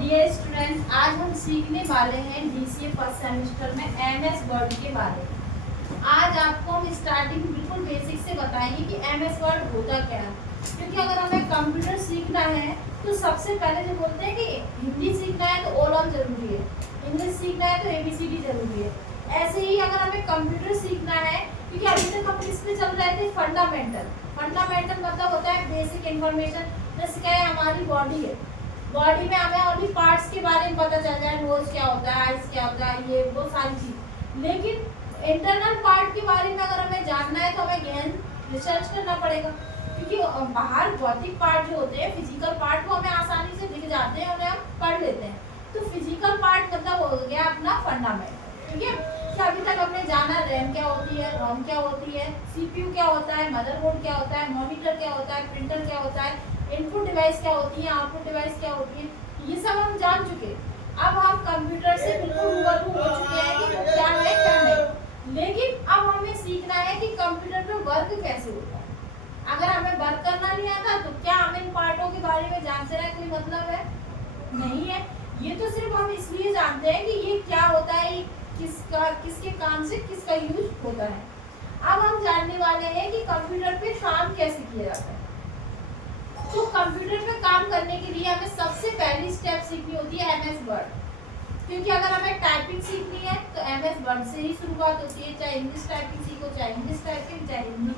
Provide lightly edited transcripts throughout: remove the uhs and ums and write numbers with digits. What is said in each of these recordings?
Dear student, आज हम सीखने वाले हैं डीसीए फर्स्ट सेमेस्टर में एमएस वर्ड के बारे में। आज आपको हम स्टार्टिंग बिल्कुल बेसिक से बताएंगे कि एमएस वर्ड होता क्या है, क्योंकि अगर हमें कंप्यूटर सीखना है तो सबसे पहले जो बोलते हैं कि हिंदी सीखना है तो ओल ऑल जरूरी है, इंग्लिश सीखना है तो एबीसीडी जरूरी है। ऐसे ही अगर हमें कंप्यूटर सीखना है, क्योंकि अभी तक हम इसमें चल रहे थे फंडामेंटल मतलब होता है बेसिक इन्फॉर्मेशन। जैसे क्या है, हमारी बॉडी है, बॉडी में हमें ओनली पार्ट्स के बारे में पता चल जाए, नोज क्या होता है, आइज क्या होता है, ये वो सारी चीज। लेकिन इंटरनल पार्ट के बारे में अगर हमें जानना है तो हमें गहन रिसर्च करना पड़ेगा, क्योंकि बाहर भौतिक पार्ट जो होते हैं, फिजिकल पार्ट, वो हमें आसानी से दिख जाते हैं, उन्हें हम पढ़ लेते हैं। तो फिजिकल पार्ट मतलब हो गया अपना फंडामेंटल, ठीक है। तो अभी तक हमने जाना रैम क्या होती है, रोम क्या होती है, सीपीयू क्या होता है, मदरबोर्ड क्या होता है, मॉनिटर क्या होता है, प्रिंटर क्या होता है, इनपुट डिवाइस क्या होती है, आउटपुट डिवाइस क्या होती है, ये सब हम जान चुके। अब हम कंप्यूटर से बिल्कुल रूबरू हो चुके हैं कि वो क्या है क्या नहीं। लेकिन अब हमें सीखना है कि कंप्यूटर पे वर्क कैसे होता है। अगर हमें वर्क करना नहीं आता तो क्या हम इन पार्टों के बारे में जानते रहे कोई मतलब है? नहीं है। ये तो सिर्फ हम इसलिए जानते हैं कि ये क्या होता है, किसके काम से किसका यूज होता है। अब हम जानने वाले हैं कि कंप्यूटर पे काम कैसे किया जाता है। तो कंप्यूटर पे काम करने के लिए हमें सबसे पहली स्टेप सीखनी होती है एमएस वर्ड, क्योंकि अगर हमें टाइपिंग सीखनी है तो एमएस वर्ड से ही शुरुआत होती है, चाहे इंग्लिश टाइपिंग सीखो, चाहे इंग्लिश टाइपिंग, चाहे हिंदी।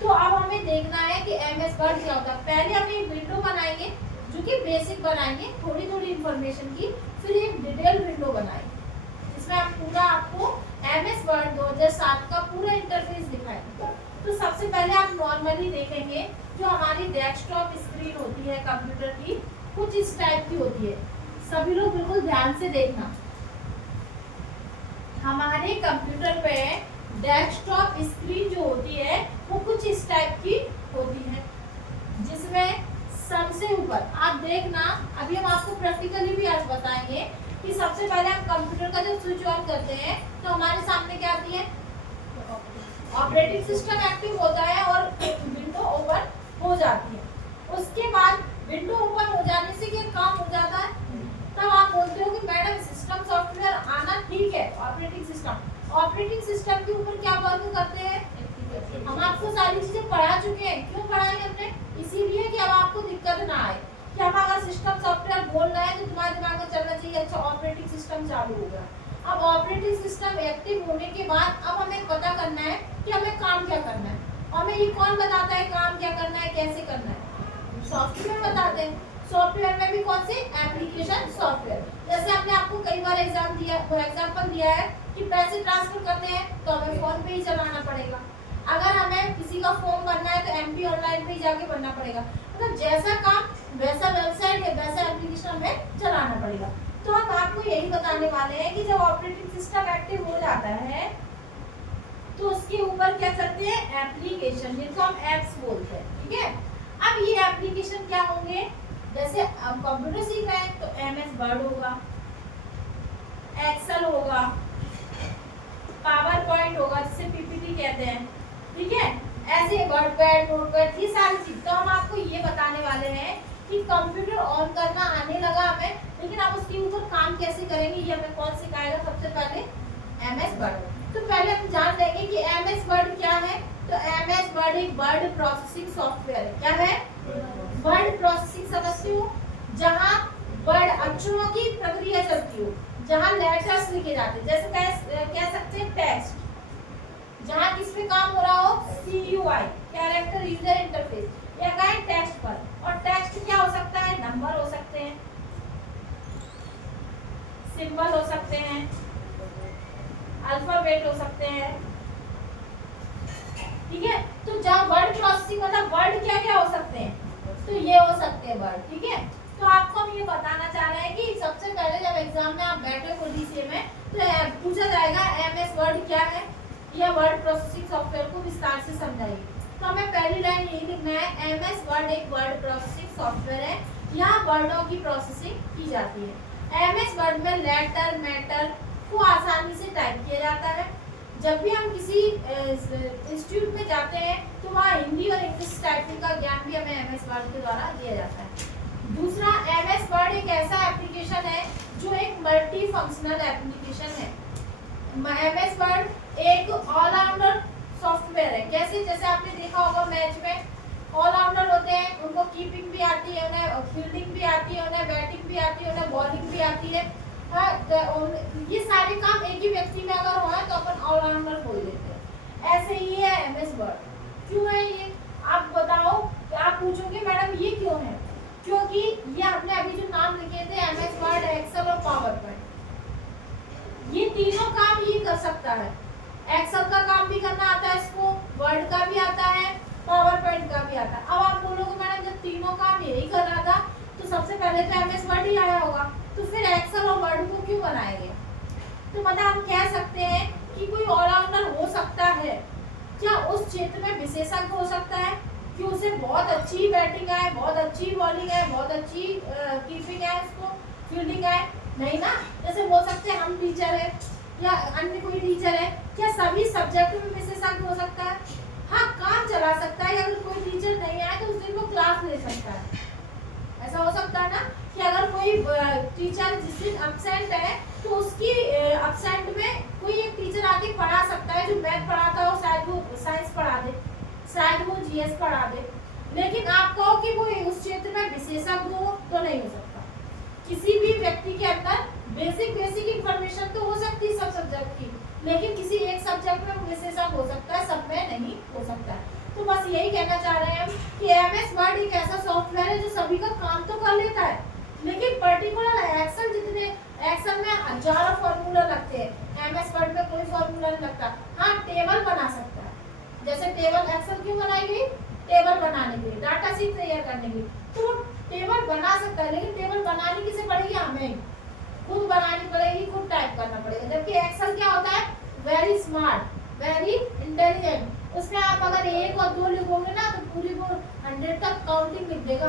तो अब हमें देखना है कि एमएस वर्ड क्या होता है। पहले हम एक विंडो बनाएंगे, जो कि बेसिक बनाएंगे, थोड़ी थोड़ी इन्फॉर्मेशन की, फिर एक डिटेल विंडो बनाएंगे जिसमें हम पूरा आपको एमएस वर्ड 2007 का पूरा इंटरफेस दिखाएंगे। तो सबसे पहले आप नॉर्मली देखेंगे जो हमारी डेस्कटॉप स्क्रीन होती है कंप्यूटर की, कुछ इस टाइप की होती है। सभी लोग बिल्कुल ध्यान से देखना। हमारे कंप्यूटर पे डेस्कटॉप स्क्रीन जो होती है वो कुछ इस टाइप की होती है, जिसमें सबसे ऊपर आप देखना, अभी हम आपको प्रैक्टिकली भी आज बताएंगे कि सबसे पहले हम कंप्यूटर का जब स्विच ऑन करते हैं तो हमारे सामने क्या आती है, ऑपरेटिंग सिस्टम एक्टिव होता है और विंडो ओपन हो जाती है। उसके बाद विंडो ओपन हो जाने से क्या काम हो जाता है, तब आप बोलते हो कि मैडम सिस्टम सॉफ्टवेयर आना ठीक है। ऑपरेटिंग सिस्टम के ऊपर क्या वर्क करते हैं, हम आपको सारी चीजें पढ़ा चुके हैं। क्यों पढ़ाई हमने? इसीलिए कि अब आपको दिक्कत ना आए कि हम अगर सिस्टम सॉफ्टवेयर बोल रहे हैं तो तुम्हारे दिमाग में चलना चाहिए अच्छा ऑपरेटिंग सिस्टम चालू होगा। अब ऑपरेटिंग सिस्टम एक्टिव होने के बाद अब हमें पता करना है कि हमें काम क्या करना है। हमें ये कौन बताता है काम क्या करना है, कैसे करना है? सॉफ्टवेयर बताते हैं। सॉफ्टवेयर में भी कौन से? Application software. जैसे हमने आपको कई बार एग्जांपल दिया है कि पैसे ट्रांसफर करने हैं तो हमें फोन पे ही चलाना पड़ेगा। अगर हमें किसी का फॉर्म भरना है तो एमपी ऑनलाइन पे ही जाके भरना पड़ेगा। मतलब जैसा काम वैसा वेबसाइट या वैसा एप्लीकेशन हमें चलाना पड़ेगा। तो हम आपको यही बताने वाले हैं कि जब ऑपरेटिंग सिस्टम एक्टिव हो जाता है तो उसके ऊपर क्या करते हैं, एप्लीकेशन, जिनको हम एप्स बोलते हैं, ठीक है। अब ये एप्लीकेशन क्या होंगे, जैसे हम कंप्यूटर सीख रहे हैं तो एमएस वर्ड होगा, एक्सेल होगा, पावर पॉइंट होगा जिसे पीपीटी कहते हैं, ठीक है। ऐसे वर्डपैड, नोटपैड, ये सारी चीज। तो हम आपको ये बताने वाले हैं कि कंप्यूटर ऑन करना आने लगा हमें, लेकिन आप उसके ऊपर काम कैसे करेंगे ये हमें कौन सिखाएगा? सबसे पहले एमएस वर्ड। तो पहले हम जान लेंगे कि एमएस वर्ड क्या है। तो एमएस वर्ड एक वर्ड प्रोसेसिंग सॉफ्टवेयर है। क्या है? वर्ड प्रोसेसिंग समझते हो, जहाँ वर्ड अक्षरों की प्रक्रिया चलती हो, जहाँ लेटर्स लिखे जाते हैं, जैसे कह सकते हैं टेक्स्ट, जहाँ किस पे काम हो रहा हो, CUI कैरेक्टर यूजर इंटरफेस, या कहें टेक्स्ट पर। और टेक्स्ट क्या हो सकता है? नंबर हो सकते हैं, सिंबल हो सकते हैं, अल्फाबेट हो सकते हैं, ठीक है। तो जहाँ वर्ड प्रोसेसिंग मतलब वर्ड क्या क्या हो सकते हैं, तो ये हो सकते हैं वर्ड, ठीक है। तो आपको हम ये बताना चाह रहे हैं कि सबसे पहले जब एग्जाम में आप बैठे हो डीसीए में तो पूछा जाएगा एमएस वर्ड क्या है, या वर्ड प्रोसेसिंग सॉफ्टवेयर को विस्तार से समझाइए। तो हमें पहली लाइन यही लिखना है, एमएस वर्ड एक वर्ड प्रोसेसिंग सॉफ्टवेयर है, यहाँ वर्डों की प्रोसेसिंग की जाती है। एमएस वर्ड में लेटर मैटर को आसानी से टाइप किया जाता है। जब भी हम किसी इंस्टीट्यूट में जाते हैं तो वहाँ हिंदी और इंग्लिश टाइपिंग का ज्ञान भी हमें एमएस वर्ड के द्वारा दिया जाता है। दूसरा, एमएस वर्ड एक ऐसा एप्लीकेशन फंक्शनल एप्लीकेशन है। एमएस वर्ड एक ऑलराउंडर सॉफ्टवेयर है। कैसे? जैसे आपने देखा होगा मैच में ऑलराउंडर होते हैं, उनको कीपिंग भी आती है, उन्हें फील्डिंग भी आती है, उन्हें बैटिंग भी आती है, उन्हें बॉलिंग भी आती है। हाँ, ये सारे काम एक ही व्यक्ति में अगर हो तो अपन ऑलराउंडर बोल देते हैं। ऐसे ही है एमएस वर्ड। क्यों है ये? आप बताओ। आप पूछोगे मैडम ये क्यों है? क्योंकि ये हमने अभी जो नाम लिखे थे एमएस वर्ड, एक्सेल और पावर पॉइंट, ये तीनों काम ये कर सकता है। एक्सेल का काम भी करना आता है इसको, वर्ड का भी आता है, पावर पॉइंट का भी आता है। अब आप बोलोगे मैडम जब तीनों काम यही कर रहा था तो सबसे पहले तो एमएस वर्ड ही आया होगा, तो फिर एक्सेल और वर्ड को क्यों बनाया गया? तो मतलब हम कह सकते हैं कि कोई ऑलराउंडर हो सकता है क्या उस क्षेत्र में विशेषज्ञ हो सकता है कि उसे बहुत अच्छी बैटिंग है, बहुत अच्छी बॉलिंग है, बहुत अच्छी कीपिंग है, उसको फील्डिंग है? नहीं ना। जैसे बोल सकते हैं हम टीचर है या अन्य कोई टीचर है, क्या सभी सब्जेक्ट में विशेषज्ञ हो सकता है? हाँ, काम चला सकता है। अगर कोई टीचर नहीं आए तो उस दिन वो क्लास ले सकता है। ऐसा हो सकता है ना कि अगर कोई टीचर जिस दिन एब्सेंट है तो उसकी एब्सेंट में कोई एक टीचर आके पढ़ा सकता है, जो मैथ पढ़ाता हो शायद वो साइंस पढ़ा दे, शायद वो जीएस पढ़ा दे। लेकिन आप कहो कि वो उस क्षेत्र में विशेषज्ञ हो तो नहीं हो सकता। किसी भी व्यक्ति के अंदर बेसिक इंफॉर्मेशन तो हो सकती है सब सब्जेक्ट की, लेकिन किसी एक सब्जेक्ट में वो विशेषज्ञ हो सकता है, सब में नहीं हो सकता है। तो बस यही कहना चाह रहे हैं हम कि एमएस वर्ड एक ऐसा सॉफ्टवेयर है जो सभी का काम तो कर लेता है, लेकिन पर्टिकुलर एक्सेल जितने एक्सेल में हजारों फॉर्मूला लगते हैं, एमएस वर्ड में कोई फॉर्मूला नहीं लगता। हाँ, टेबल बना सकता है। जैसे टेबल एक्सेल क्यों बनाई गई? टेबल बनाने के लिए, डाटा शीट तैयार करने के लिए। तो टेबल बना सकता है, लेकिन टेबल बनानी किसे पड़ेगी? हमें खुद बनानी पड़ेगी, खुद टाइप करना पड़ेगा। जबकि एक्सेल क्या होता है? Very smart, very intelligent. उसमें आप अगर 1 और 2 लिखोगे ना तो पूरी वो 100 तक काउंटिंग लिख देगा।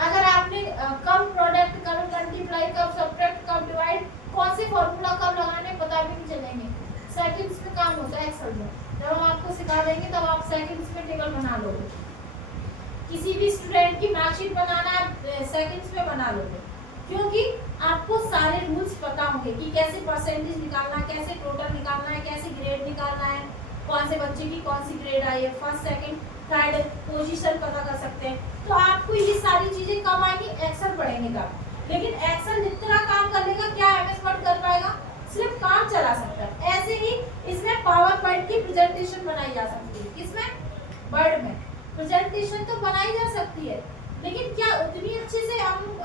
अगर आपने कम प्रोडक्ट, कम मल्टीप्लाई, कम सब्ट्रैक्ट, कम डिवाइड, कौन से फॉर्मूला कब लगाने पता भी नहीं चलेंगे। सेकंड्स में काम होता है एक्सेल में। जब हम आपको सिखा देंगे तब आप सेकंड्स में टेबल बना लोगे। किसी भी स्टूडेंट की मार्कशीट बनाना आप सेकंड्स में बना लोगे, क्योंकि आपको सारे रूल्स पता होंगे कि कैसे परसेंटेज निकालना है, कैसे टोटल निकालना है, कैसे ग्रेड निकालना है, कौन से बच्चे की कौन सी ग्रेड आई है, फर्स्ट सेकंड थर्ड पोजीशन पता कर सकते हैं। तो आपको ये सारी चीजें कब आएंगी? एक्सेल पढ़ेंगे तब। लेकिन एक्सेल जितना काम कर लेगा क्या एमएस वर्ड कर पाएगा? सिर्फ काम चला सकता है। ऐसे ही इसमें पावर पॉइंट की प्रेजेंटेशन बनाई जा सकती है। किसमें? वर्ड में प्रेजेंटेशन तो बनाई जा सकती है, लेकिन क्या उतनी अच्छे से हम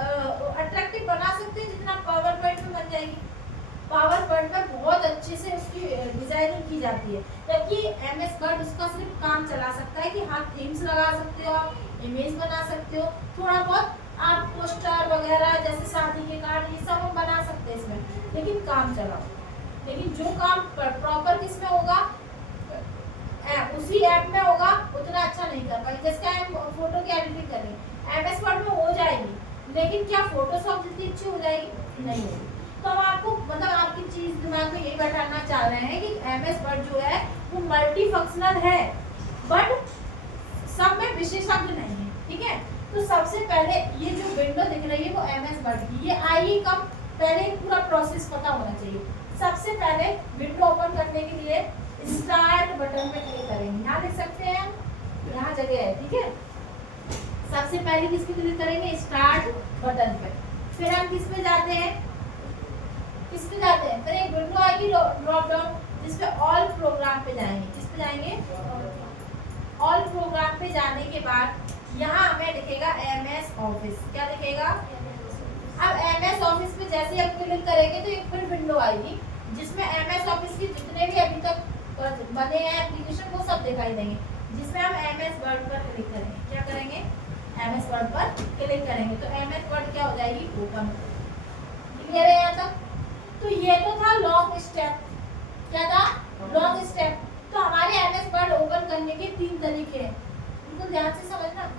अट्रैक्टिव बना सकते हैं जितना पावर पॉइंट में बन जाएगी? पावर पॉइंट में बहुत अच्छे से उसकी डिजाइनिंग की जाती है, जबकि एमएस वर्ड उसका सिर्फ काम चला सकता है कि हाँ थीम्स लगा सकते हो, आप इमेज बना सकते हो, थोड़ा बहुत आप पोस्टर वगैरह जैसे शादी के कार्ड ये सब हम बना सकते हैं इसमें, लेकिन काम चला। लेकिन जो काम प्रॉपर किसमें होगा? उसी ऐप में होगा, उतना अच्छा नहीं कर पाएंगे। जैसे हम फोटो की एडिटिंग करेंगे एमएस वर्ड में हो जाएगी, लेकिन क्या फोटोशॉप जितनी अच्छी हो जाएगी? नहीं होगी। तो अब आपको मतलब आपकी चीज दिमाग में यही बैठाना चाह रहे हैं कि एमएस वर्ड जो है वो मल्टी फंक्शनल है, बट सब में विशेषज्ञ नहीं है। ठीक है, तो सबसे पहले ये जो विंडो दिख रही है वो एमएस वर्ड की, ये आई कब? पहले पूरा प्रोसेस पता होना चाहिए। सबसे पहले विंडो ओपन करने के लिए स्टार्ट बटन पे क्लिक करेंगे। यहाँ देख सकते हैं हम, यहाँ जगह है। ठीक है, सबसे पहले किस पे क्लिक करेंगे? स्टार्ट बटन पे। फिर हम किस पे जाते हैं? किस पे जाते हैं? फिर एक विंडो आएगी ड्रॉप डाउन, जिस पे ऑल प्रोग्राम पे जाएंगे। किस पे जाएंगे? ऑल प्रोग्राम पे जाने के बाद यहाँ हमें दिखेगा एमएस ऑफिस। क्या दिखेगा? अब एमएस ऑफिस पे जैसे हम क्लिक करेंगे तो एक फिर विंडो आएगी जिसमें एमएस ऑफिस के जितने भी अभी तक बने हैं एप्लीकेशन वो सब दिखाई देंगे, जिसमें हम एमएस वर्ड पर क्लिक करेंगे। क्या करेंगे? एमएस वर्ड पर क्लिक करेंगे तो एमएस वर्ड क्या हो जाएगी? ओपन। क्लियर है यहाँ तक? तो ये तो था लॉन्ग स्टेप। क्या था? Long step. तो हमारे एमएस वर्ड ओपन करने के 3 तरीके हैं, उनको ध्यान से समझना।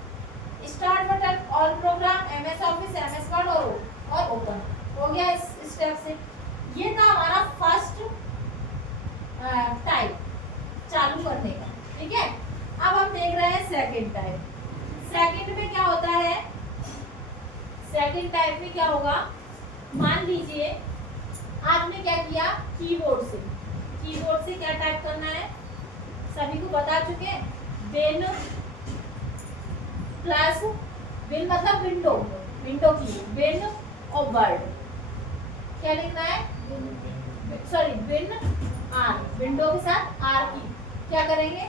Start button, all programme, MS office, MS word और ओपन हो गया इस स्टेप से। ये था हमारा फर्स्ट टाइप चालू करने का। ठीक है, अब हम देख रहे हैं सेकंड टाइप। सेकंड में क्या होता है? सेकंड टाइप में क्या होगा? मान लीजिए आपने क्या किया, कीबोर्ड से क्या टाइप करना है, सभी को बता चुके हैं। विन प्लस विन मतलब विंडो की, विन और वर्ड क्या लिखना है, सॉरी विन आर, विंडो के साथ आर की क्या करेंगे,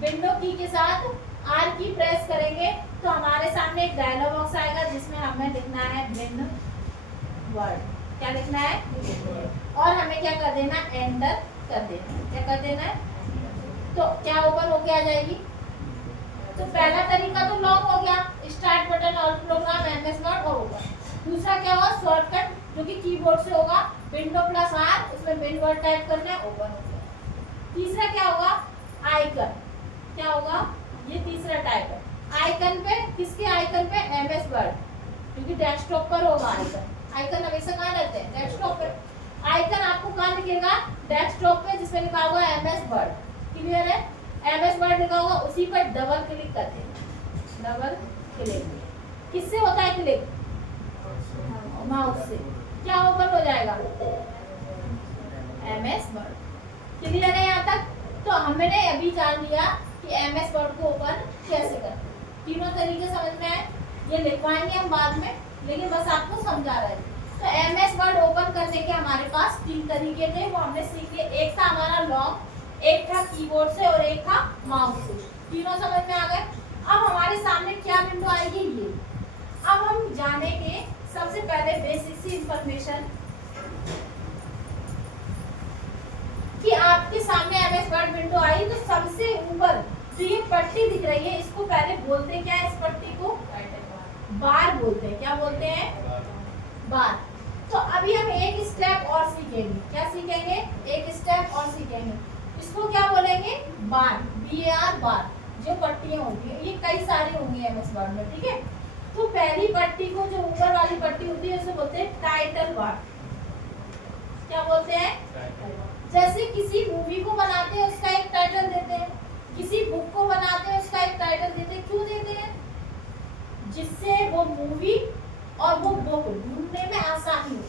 विंडो की के साथ आर की प्रेस करेंगे तो हमारे सामने एक डायलॉग बॉक्स आएगा जिसमें हमें लिखना है विन वर्ड, क्या लिखना है, और हमें क्या कर देना, एंटर कर देना, क्या कर देना है, तो क्या ओपन होके आ जाएगी। तो पहला तरीका तो लॉक हो गया, स्टार्ट बटन और प्रोग्राम एमएस वर्ड और ओपन। दूसरा क्या होगा, शॉर्टकट जो कि कीबोर्ड से होगा, विंडो प्लस आर, उसमें विन वर्ड टाइप करना है, ओपन हो गया। तीसरा क्या होगा, आइकन, क्या होगा, ये तीसरा टाइप है। आइकन पे, किसके आइकन पे, एमएस वर्ड, क्योंकि डेस्कटॉप पर होगा आइकन। आइकन हमेशा कहाँ रहते हैं, डेस्कटॉप पे। आइकन आपको कहाँ दिखेगा, डेस्कटॉप पे, जिसमें लिखा होगा एमएस वर्ड, क्लियर है, एमएस वर्ड लिखा होगा, उसी पर डबल क्लिक कर देना, डबल क्लिक। किससे होता है क्लिक, माउस से, क्या ओपन हो जाएगा, एमएस वर्ड, क्लियर है यहाँ तक। तो हमने अभी जान लिया कि एमएस वर्ड को ओपन कैसे करते हैं, तीनों तरीके समझ में आए, ये लिखवाएंगे हम बाद में, लेकिन बस आपको समझा रहे हैं। तो एमएस वर्ड ओपन करने के हमारे पास 3 तरीके थे, वो हमने सीख लिए। एक था हमारा लॉन्ग, एक था कीबोर्ड से और एक था माउस से, तीनों समझ में आ गए। अब हमारे सामने क्या विंडो आएगी, ये। अब हम जानेंगे सबसे पहले बेसिक सी इंफॉर्मेशन कि आपके सामने एमएस वर्ड विंडो आई तो सबसे ऊपर जो ये पट्टी दिख रही है, इसको पहले बोलते क्या है, इस पट्टी को बार बोलते हैं, क्या बोलते हैं, बार। तो अभी हम एक स्टेप और सीखेंगे, क्या सीखेंगे, एक स्टेप और सीखेंगे, इसको क्या बोलेंगे, बार, BAR, बार। जो पट्टियां होती है ये कई सारी होंगी एमएस वर्ड में, ठीक है। तो पहली पट्टी को, जो ऊपर वाली पट्टी होती है, उसे बोलते हैं टाइटल बार, क्या बोलते हैं, जैसे किसी मूवी को बनाते हैं उसका एक टाइटल देते हैं, किसी बुक को बनाते हैं उसका एक टाइटल देते हैं, क्यों देते हैं, जिससे वो मूवी और वो बुक ढूंढने में आसानी हो।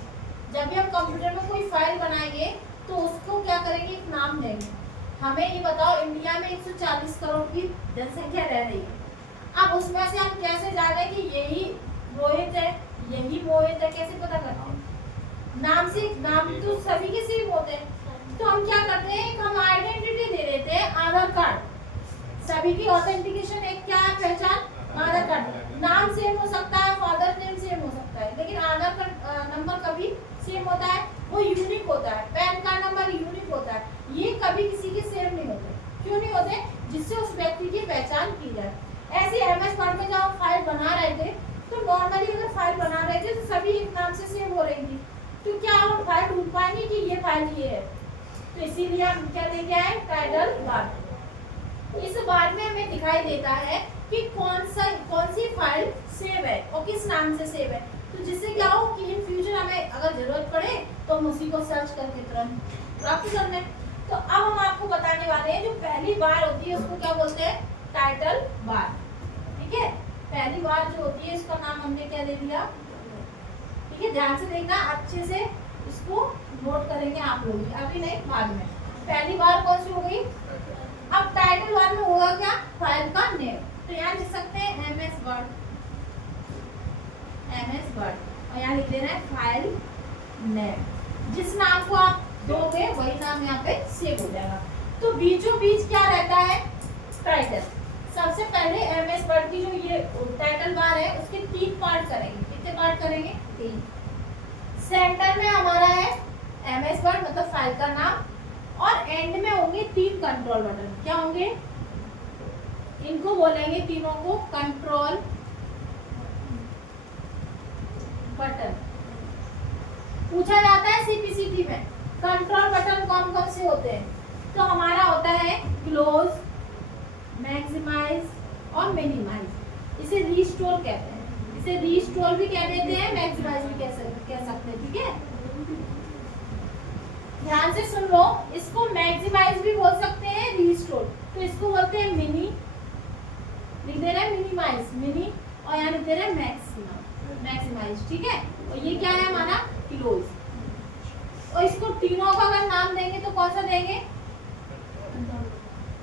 जब भी हम कंप्यूटर में कोई फाइल बनाएंगे तो उसको क्या करेंगे, एक नाम देंगे। हमें ये बताओ, इंडिया में 140 करोड़ की जनसंख्या रह रही है, अब उसमें से हम कैसे जाने कि यही रोहित है, यही मोहित है, कैसे पता करते हैं, नाम से, नाम तो सभी के सेम होते हैं। तो हम क्या करते हैं, हम आइडेंटिटी दे देते हैं, आधार कार्ड, सभी की ऑथेंटिकेशन एक क्या है, पहचान, आधार कार्ड। नाम सेम हो सकता है, फादर नेम सेम हो सकता है, लेकिन आधार कार्ड नंबर कभी सेम होता है, वो यूनिक होता है। पैन कार्ड नंबर यूनिक होता है, ये कभी किसी के सेम नहीं होते। क्यों नहीं होते, जिससे उस व्यक्ति की पहचान की जाए। ऐसे एमएस वर्ड में जब हम फाइल बना रहे थे तो नॉर्मली अगर फाइल बना रहे थे तो सभी एक नाम से सेम हो रही थी, तो क्या हम फाइल ढूंढ पाएंगे कि ये फाइल ये है, तो इसीलिए हम क्या लेके आए, टाइटल बार। इस बार में हमें दिखाई देता है कि कौन सी फाइल सेव है और किस नाम से सेव है, तो जिससे क्या हो कि इन फ्यूचर हमें अगर जरूरत पड़े तो हम उसी को सर्च करके तुरंत प्राप्त कर लें। तो अब हम आपको बताने वाले हैं जो पहली बार होती है उसको क्या बोलते हैं, टाइटल बार, ठीक है। पहली बार जो होती है इसका नाम हमने क्या दे दिया, ठीक है, ध्यान से देखना, अच्छे से इसको नोट करेंगे आप लोग, अभी नहीं बाद में। पहली बार कौन सी हो गई, अब टाइटल बार में होगा क्या, फाइल का नेम, तो यहाँ लिख सकते हैं एमएस वर्ड, और यहाँ लिख देना है फाइल नेम। जिस नाम को आप दोगे वही नाम यहाँ पे सेव हो जाएगा। तो बीचों बीच क्या रहता है, टाइटल। सबसे पहले एमएस वर्ड की जो ये टाइटल बार है उसके 3 पार्ट करेंगे, कितने पार्ट करेंगे, 3। सेंटर में हमारा है एमएस वर्ड मतलब फाइल का नाम, और एंड में होंगे 3 कंट्रोल बटन, क्या होंगे, इनको बोलेंगे तीनों को कंट्रोल बटन। पूछा जाता है सीपीसीटी में कंट्रोल बटन कौन कौन से होते हैं, तो हमारा होता है क्लोज, मैक्सिमाइज और मिनिमाइज। इसे रीस्टोर कहते हैं, इसे रीस्टोर भी कह देते हैं, मैक्सिमाइज भी कह सकते हैं, ठीक है। ध्यान से सुन लो, इसको मैक्सिमाइज भी बोल सकते हैं, रीस्टोर, तो इसको बोलते हैं मिनी, लिख दे रहे हैं मिनिमाइज, मिनी, और यहाँ लिख दे रहे हैं मैक्सिमाइज, ठीक है। और ये क्या है हमारा क्लोज। और इसको तीनों का अगर नाम देंगे तो कौन सा देंगे?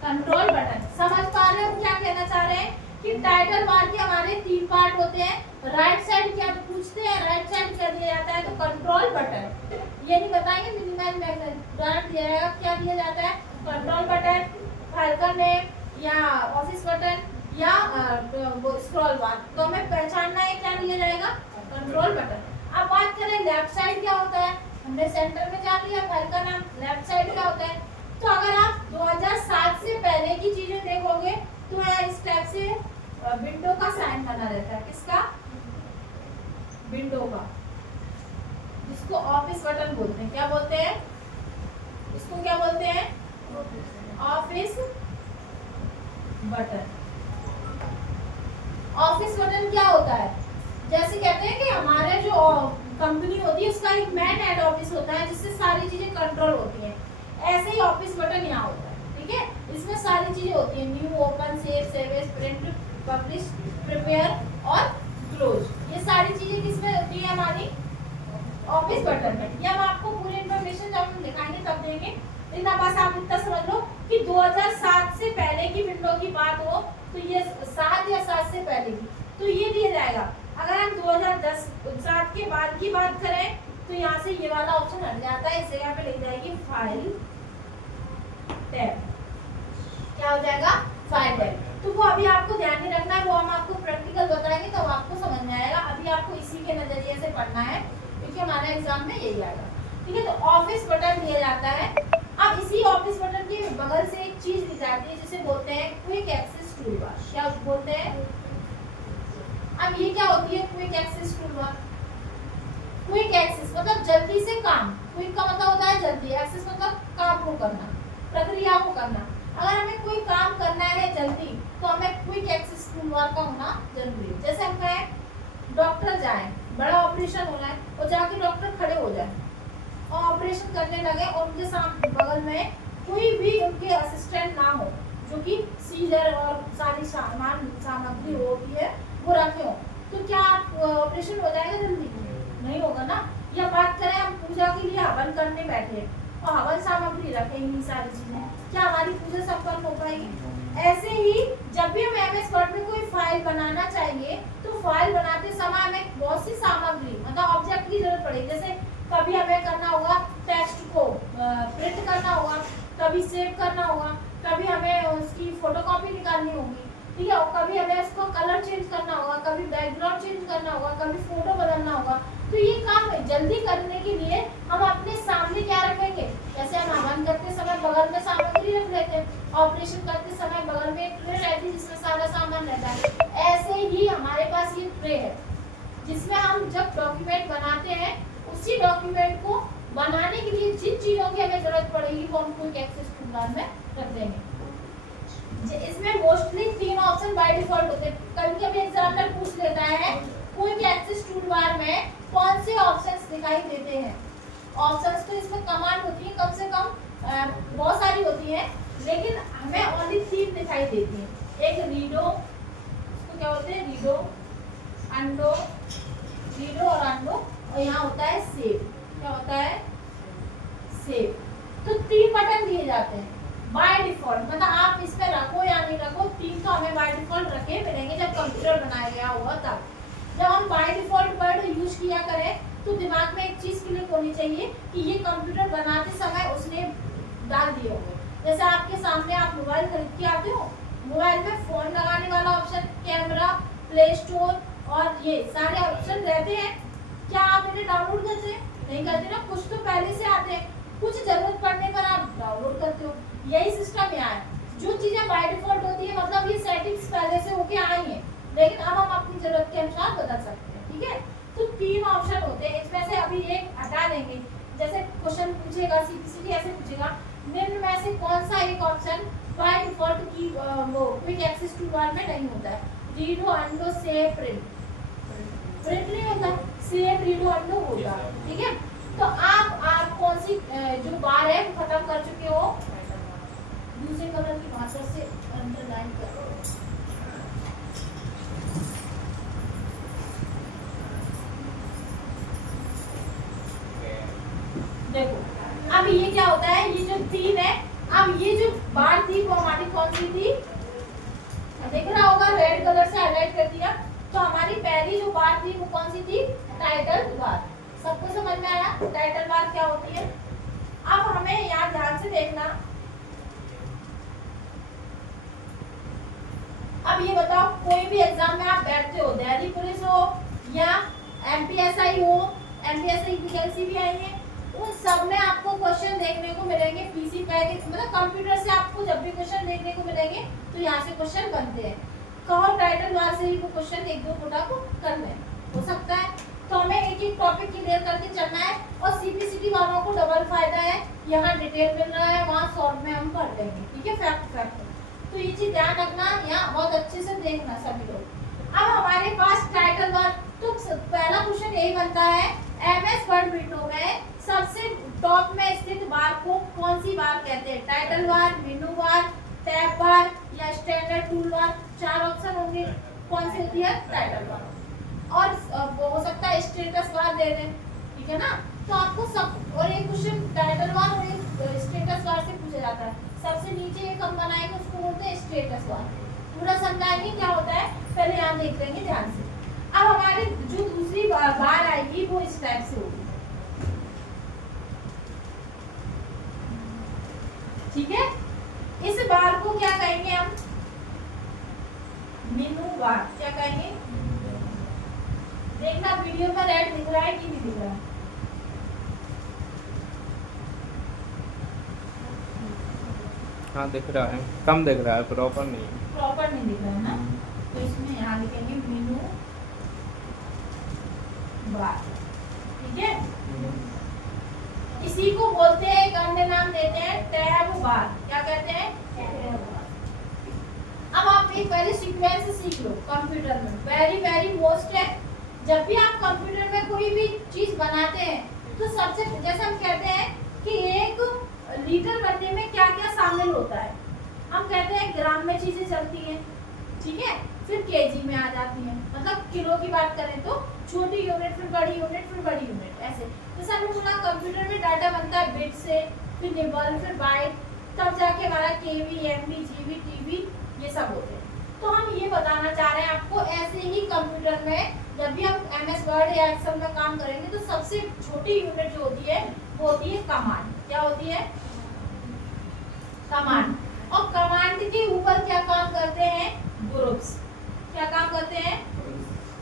Control button. समझ पा रहे हो क्या कहना चाह रहे हैं कि टाइटल बार के हमारे 3 पार्ट होते हैं। राइट साइड क्या पूछते हैं, राइट साइड क्या दिया जाता है तो कंट्रोल बटन। ये नहीं बताएंगे मिनिमाइज डायरेक्ट दिया जाएगा, क्या दिया जाता है कंट्रोल बटन, फाइल का नेम या ऑफिस बटन या स्क्रॉल बार। तो हमें पहचानना है क्या दिया जाएगा कंट्रोल बटन। अब बात करें लेफ्ट साइड क्या होता है, हमने सेंटर में जान लिया फाइल का नाम। लेफ्ट साइड क्या होता है, तो अगर आप 2007 से पहले की चीजें देखोगे तो यहाँ इस टाइप से विंडो का साइन बना रहता है। किसका? विंडो का, जिसको ऑफिस बटन बोलते हैं। क्या बोलते हैं इसको? क्या बोलते हैं? Office button. ऑफिस बटन क्या होता है? जैसे कहते हैं कि हमारे जो कंपनी होती है उसका एक मैन हेड ऑफिस होता है जिससे सारी चीजें कंट्रोल होती हैं, ऐसे ही ऑफिस बटन यहाँ होता है। ठीक है, इसमें सारी चीजें होती हैं, new, open, save, save, print, publish, prepare और क्लोज। ये सारी चीजें किसमें होती है? हमारी ऑफिस बटन में। ये हम आपको पूरी इंफॉर्मेशन जब हम दिखाएंगे तब देंगे, लेकिन अब बस आप इतना समझ लो कि 2007 से पहले की विंडो की बात हो तो ये 7 या 7 से पहले की तो ये दिया जाएगा। अगर हम 2007 के बाद की बात करें तो यहाँ से ये वाला ऑप्शन हट जाता है, इस जगह पे लिख जाएगी फाइल टैब। क्या हो जाएगा? File tab. तो वो अभी आपको ध्यान नहीं रखना है, वो हम आपको प्रैक्टिकल बताएंगे तब आपको समझ में आएगा। अभी आपको इसी के नजरिए से पढ़ना है क्योंकि हमारे एग्जाम में यही आएगा। ठीक है, तो ऑफिस बटन दिया जाता है। अब इसी ऑफिस बटन के बगल से एक चीज दी जाती है जिसे बोलते हैं क्विक एक्सेस टूलबार। क्या बोलते हैं? अब ये क्या होती है quick access toolbar? Quick access मतलब जल्दी से काम। क्विक का मतलब होता है जल्दी, एक्सेस मतलब काम को करना, प्रक्रिया को करना। अगर हमें कोई काम करना है जल्दी तो हमें क्विक एक्सेस टूलबार का होना जरूरी है। जैसे हम कहें डॉक्टर जाए, बड़ा ऑपरेशन होना है और जाके डॉक्टर खड़े हो जाए और ऑपरेशन करने लगे और उनके सामने बगल में कोई भी उनके असिस्टेंट ना हो जो कि सीजर और सारी सामग्री होती है वो रखे हो, तो क्या ऑपरेशन हो जाएगा जल्दी? नहीं होगा ना। या बात करें हम पूजा के लिए हवन करने बैठे और हवन सामग्री रखेंगे सारी चीजें, क्या हमारी पूजा संपन्न हो पाएगी? ऐसे ही जब भी हम एमएस वर्ड में कोई फाइल बनाना चाहिए तो फाइल बनाते समय हमें बहुत सी सामग्री मतलब ऑब्जेक्ट की जरूरत पड़ेगी। जैसे कभी हमें करना होगा टेक्स्ट को प्रिंट करना होगा, कभी सेव करना होगा, कभी हमें उसकी फोटोकॉपी निकालनी होगी। ठीक है, और कभी हमें उसको कलर चेंज करना होगा, कभी बैकग्राउंड चेंज करना होगा, कभी फोटो बदलना होगा। तो ये काम जल्दी करने के लिए हम अपने सामने क्या रखेंगे? जैसे हम हवन करते समय बगल में सामग्री रख लेते हैं, ऑपरेशन करते समय बगल में एक ट्रे रहती है जिसमें सारा सामान रहता है। ऐसे ही हमारे पास ये ट्रे है जिसमें हम जब डॉक्यूमेंट बनाते हैं उसी डॉक्यूमेंट को बनाने के लिए जिन चीजों की हमें जरूरत पड़ेगी वो हम क्विक एक्सेस टूलबार में रख देंगे। इसमें मोस्टली 3 ऑप्शन बाय डिफॉल्ट होते हैं। कभी कभी एग्जामिनर पूछ लेता है क्विक एक्सेस टूलबार में कौन से ऑप्शंस दिखाई देते हैं। ऑप्शंस तो इसमें कमांड होती है कम से कम बहुत सारी होती है, लेकिन हमें ओनली 3 दिखाई देती है। एक रीडो, इसको क्या बोलते हैं? रीडो, अंडो, रीडो और अंडो, और यहाँ होता है सेव। क्या होता है? सेव। तो 3 बटन दिए जाते हैं बाय डिफॉल्ट, मतलब आप इस पे रखो या नहीं रखो, 3 तो हमें बाय डिफॉल्ट रखे मिलेंगे जब कंप्यूटर बनाया गया होगा तब। जब हम बाय डिफॉल्ट वर्ड यूज किया करें तो दिमाग में एक चीज क्लिक होनी चाहिए कि ये कंप्यूटर बनाते समय उसने डाल दिए होंगे। जैसे आपके सामने आप मोबाइल खरीद के आते हो, मोबाइल में फोन लगाने वाला ऑप्शन, कैमरा, प्ले स्टोर और ये सारे ऑप्शन रहते हैं। क्या आप इन्हें डाउनलोड करते हैं? नहीं करते ना, कुछ तो पहले से आते हैं, कुछ जरूरत पड़ने पर आप डाउनलोड करते हो। यही सिस्टम यहाँ है। जो चीजें बाय डिफॉल्ट होती है मतलब ये सेटिंग्स पहले से होके आई हैं, लेकिन अब हम अपनी जरूरत के अनुसार बदल सकते हैं। ठीक है, तो 3 ऑप्शन होते हैं, इसमें से अभी एक हटा देंगे। जैसे क्वेश्चन पूछेगा सीपीसीटी ऐसे पूछेगा, निम्न में से कौन सा एक ऑप्शन बाय डिफॉल्ट की वो क्विक एक्सेस टूलबार में नहीं होता है? रीडो, अंडो, सेव, प्रिंट। प्रिंट नहीं होता, सेव, रीडो, अंडो होगा। ठीक है, तो आप कौन सी जो बार है वो खत्म कर चुके हो, दूसरे कलर की भाषा से अंडरलाइन करो। देखो अब ये क्या होता है, ये जो 3 है, अब ये जो बार थी वो हमारी कौन सी थी, दिख रहा होगा रेड कलर से हाईलाइट कर दिया। तो हमारी पहली जो बार थी वो कौन सी थी, टाइटल बार। सबको समझ में आया टाइटल बार क्या होती है। अब हमें यहाँ ध्यान से देखना, अब ये बताओ कोई भी एग्जाम में आप बैठते हो, दिल्ली पुलिस हो या एमपीएसआई हो, एमपीएसआई की वैकेंसी भी आई है, उन सब में आपको क्वेश्चन देखने को मिलेंगे पीसी पैकेज, मतलब कंप्यूटर से आपको जब भी क्वेश्चन देखने को मिलेंगे तो यहाँ से क्वेश्चन बनते हैं। कहो टाइटल बार से ही वो क्वेश्चन एक दो फुटा को कर लें, हो सकता है। तो हमें एक एक टॉपिक क्लियर करके चलना है, और सीपीसीटी वालों को डबल फायदा है, यहाँ डिटेल मिल रहा है, वहाँ शॉर्ट में हम कर लेंगे, ठीक है, फैक्ट। तो ये चीज ध्यान रखना, यहाँ बहुत अच्छे से देखना सभी लोग। अब हमारे पास टाइटल बार, तो पहला क्वेश्चन यही बनता है, एमएस वर्ड विंडो में सबसे टॉप में स्थित बार को कौन सी बार कहते हैं, टाइटल बार, मेनू बार, टैब बार या स्टैंडर्ड टूल बार। 4 ऑप्शन होंगे, कौन सी होती है, टाइटल बार। और वो हो सकता है स्टेटस बार दे दें, ठीक है ना। तो आपको सब, और एक क्वेश्चन टाइटल बार और एक स्टेटस बार से पूछा जाता है, सबसे नीचे एक हम बनाएंगे उसको बोलते हैं स्टेटस बार। पूरा समझाएंगे क्या होता है, पहले यहाँ देख लेंगे ध्यान से। अब हमारी जो दूसरी बार आएगी वो इस टाइप से होगी, ठीक है। इस बार को क्या कहेंगे हम, मेनू बार। क्या कहेंगे, देखना वीडियो में रेड दिख रहा है कि नहीं दिख रहा है। हाँ दिख रहा है, कम दिख रहा है, प्रॉपर नहीं, प्रॉपर नहीं दिख रहा है ना। तो इसमें यहाँ लिखेंगे मेनू बार, ठीक है। इसी को बोलते हैं, एक अन्य नाम देते हैं टैब बार। क्या कहते हैं, टैब बार। अब आप एक पहले सीक्वेंस सीख लो कंप्यूटर में, वेरी वेरी मोस्ट है। जब भी आप कंप्यूटर में कोई भी चीज बनाते हैं तो सबसे, जैसे हम कहते हैं कि एक लीटर बनने में क्या क्या शामिल होता है, हम कहते हैं ग्राम में चीजें चलती हैं, ठीक है, फिर केजी में आ जाती हैं, मतलब किलो की बात करें तो छोटी यूनिट, फिर बड़ी यूनिट, फिर बड़ी यूनिट, ऐसे। जैसे हमने बोला कंप्यूटर में डाटा बनता है बिट से, फिर निबल, फिर बाइट, तब जाके हमारा केबी, एमबी, जीबी, टीबी, ये सब होते हैं। तो हम ये बताना चाह रहे हैं आपको, ऐसे ही कंप्यूटर में जब भी हम एमएस वर्ड या एक्सेल में काम करेंगे तो सबसे छोटी यूनिट जो होती है वो होती है कमांड। क्या होती है, कमांड। और कमांड के ऊपर क्या काम करते हैं, ग्रुप्स। क्या काम करते हैं,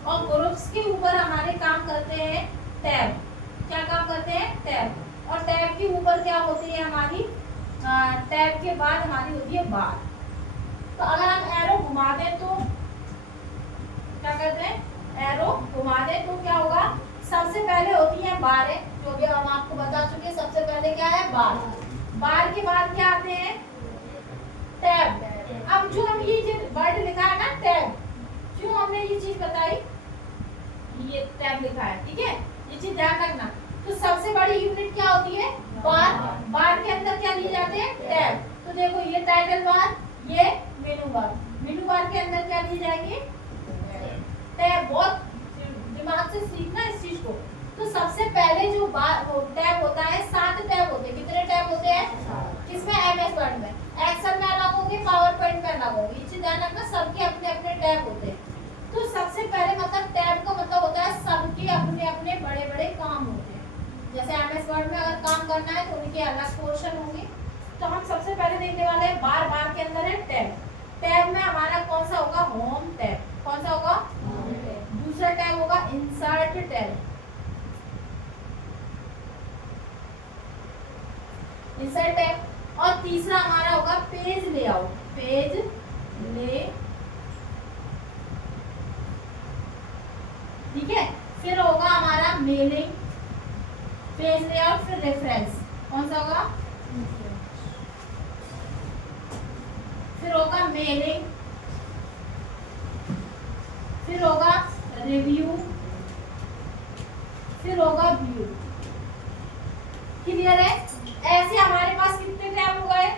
और ग्रुप्स के ऊपर हमारे काम करते हैं टैब। क्या काम करते हैं, टैब। और टैब के ऊपर क्या होती है हमारी, टैब के बाद हमारी होती है बार। तो अगर हम एरो घुमा दें तो क्या करते हैं, एरो घुमा दें तो क्या होगा, सबसे पहले होती है बार, जो भी हम आपको बता चुके हैं। सबसे पहले क्या है, बार। बार के बाद क्या आते हैं, टैब। अब जो हम ये जो वर्ड लिखा है ना टैब, क्यों हमने ये चीज बताई, ये टैब लिखा है, ठीक है, ये चीज ध्यान रखना। तो सबसे बड़ी यूनिट क्या होती है, बार। बार के अंदर क्या लिए जाते हैं, टैब। तो देखो ये टाइटल बार, ये मेनू बार। मेनू बार के अंदर क्या लिए जाएंगे, टैब। बहुत दिमाग से सीखना इस चीज को। तो सबसे पहले जो टैब होता है, 7 टैब होते हैं। कितने टैब होते हैं, किसमें, एमएस वर्ड में। एक्सेल में अलग होंगे, पावर पॉइंट में अलग होंगे, ये चीज ध्यान रखना, सबके अपने अपने टैब होते हैं। तो सबसे पहले मतलब टैब का मतलब होता है सबके अपने अपने बड़े बड़े काम होते हैं। जैसे एमएस वर्ड में अगर काम करना है तो उनके अलग पोर्शन होंगे। तो हम सबसे पहले देखने वाले हैं बार। बार के अंदर है टैब। टैब में हमारा कौन सा होगा, होम टैब। कौन सा होगा, होम टैब। दूसरा टैब होगा इंसर्ट टैब, इंसर्ट टैब। और तीसरा हमारा होगा पेज लेआउट, पेज ले, ठीक है। फिर होगा हमारा मेलिंग, पेज लेआउट, फिर रेफरेंस। कौन सा होगा, फिर होगा मेलिंग, फिर होगा रिव्यू, फिर होगा व्यू। क्लियर है, ऐसे हमारे पास कितने टैब हो गए,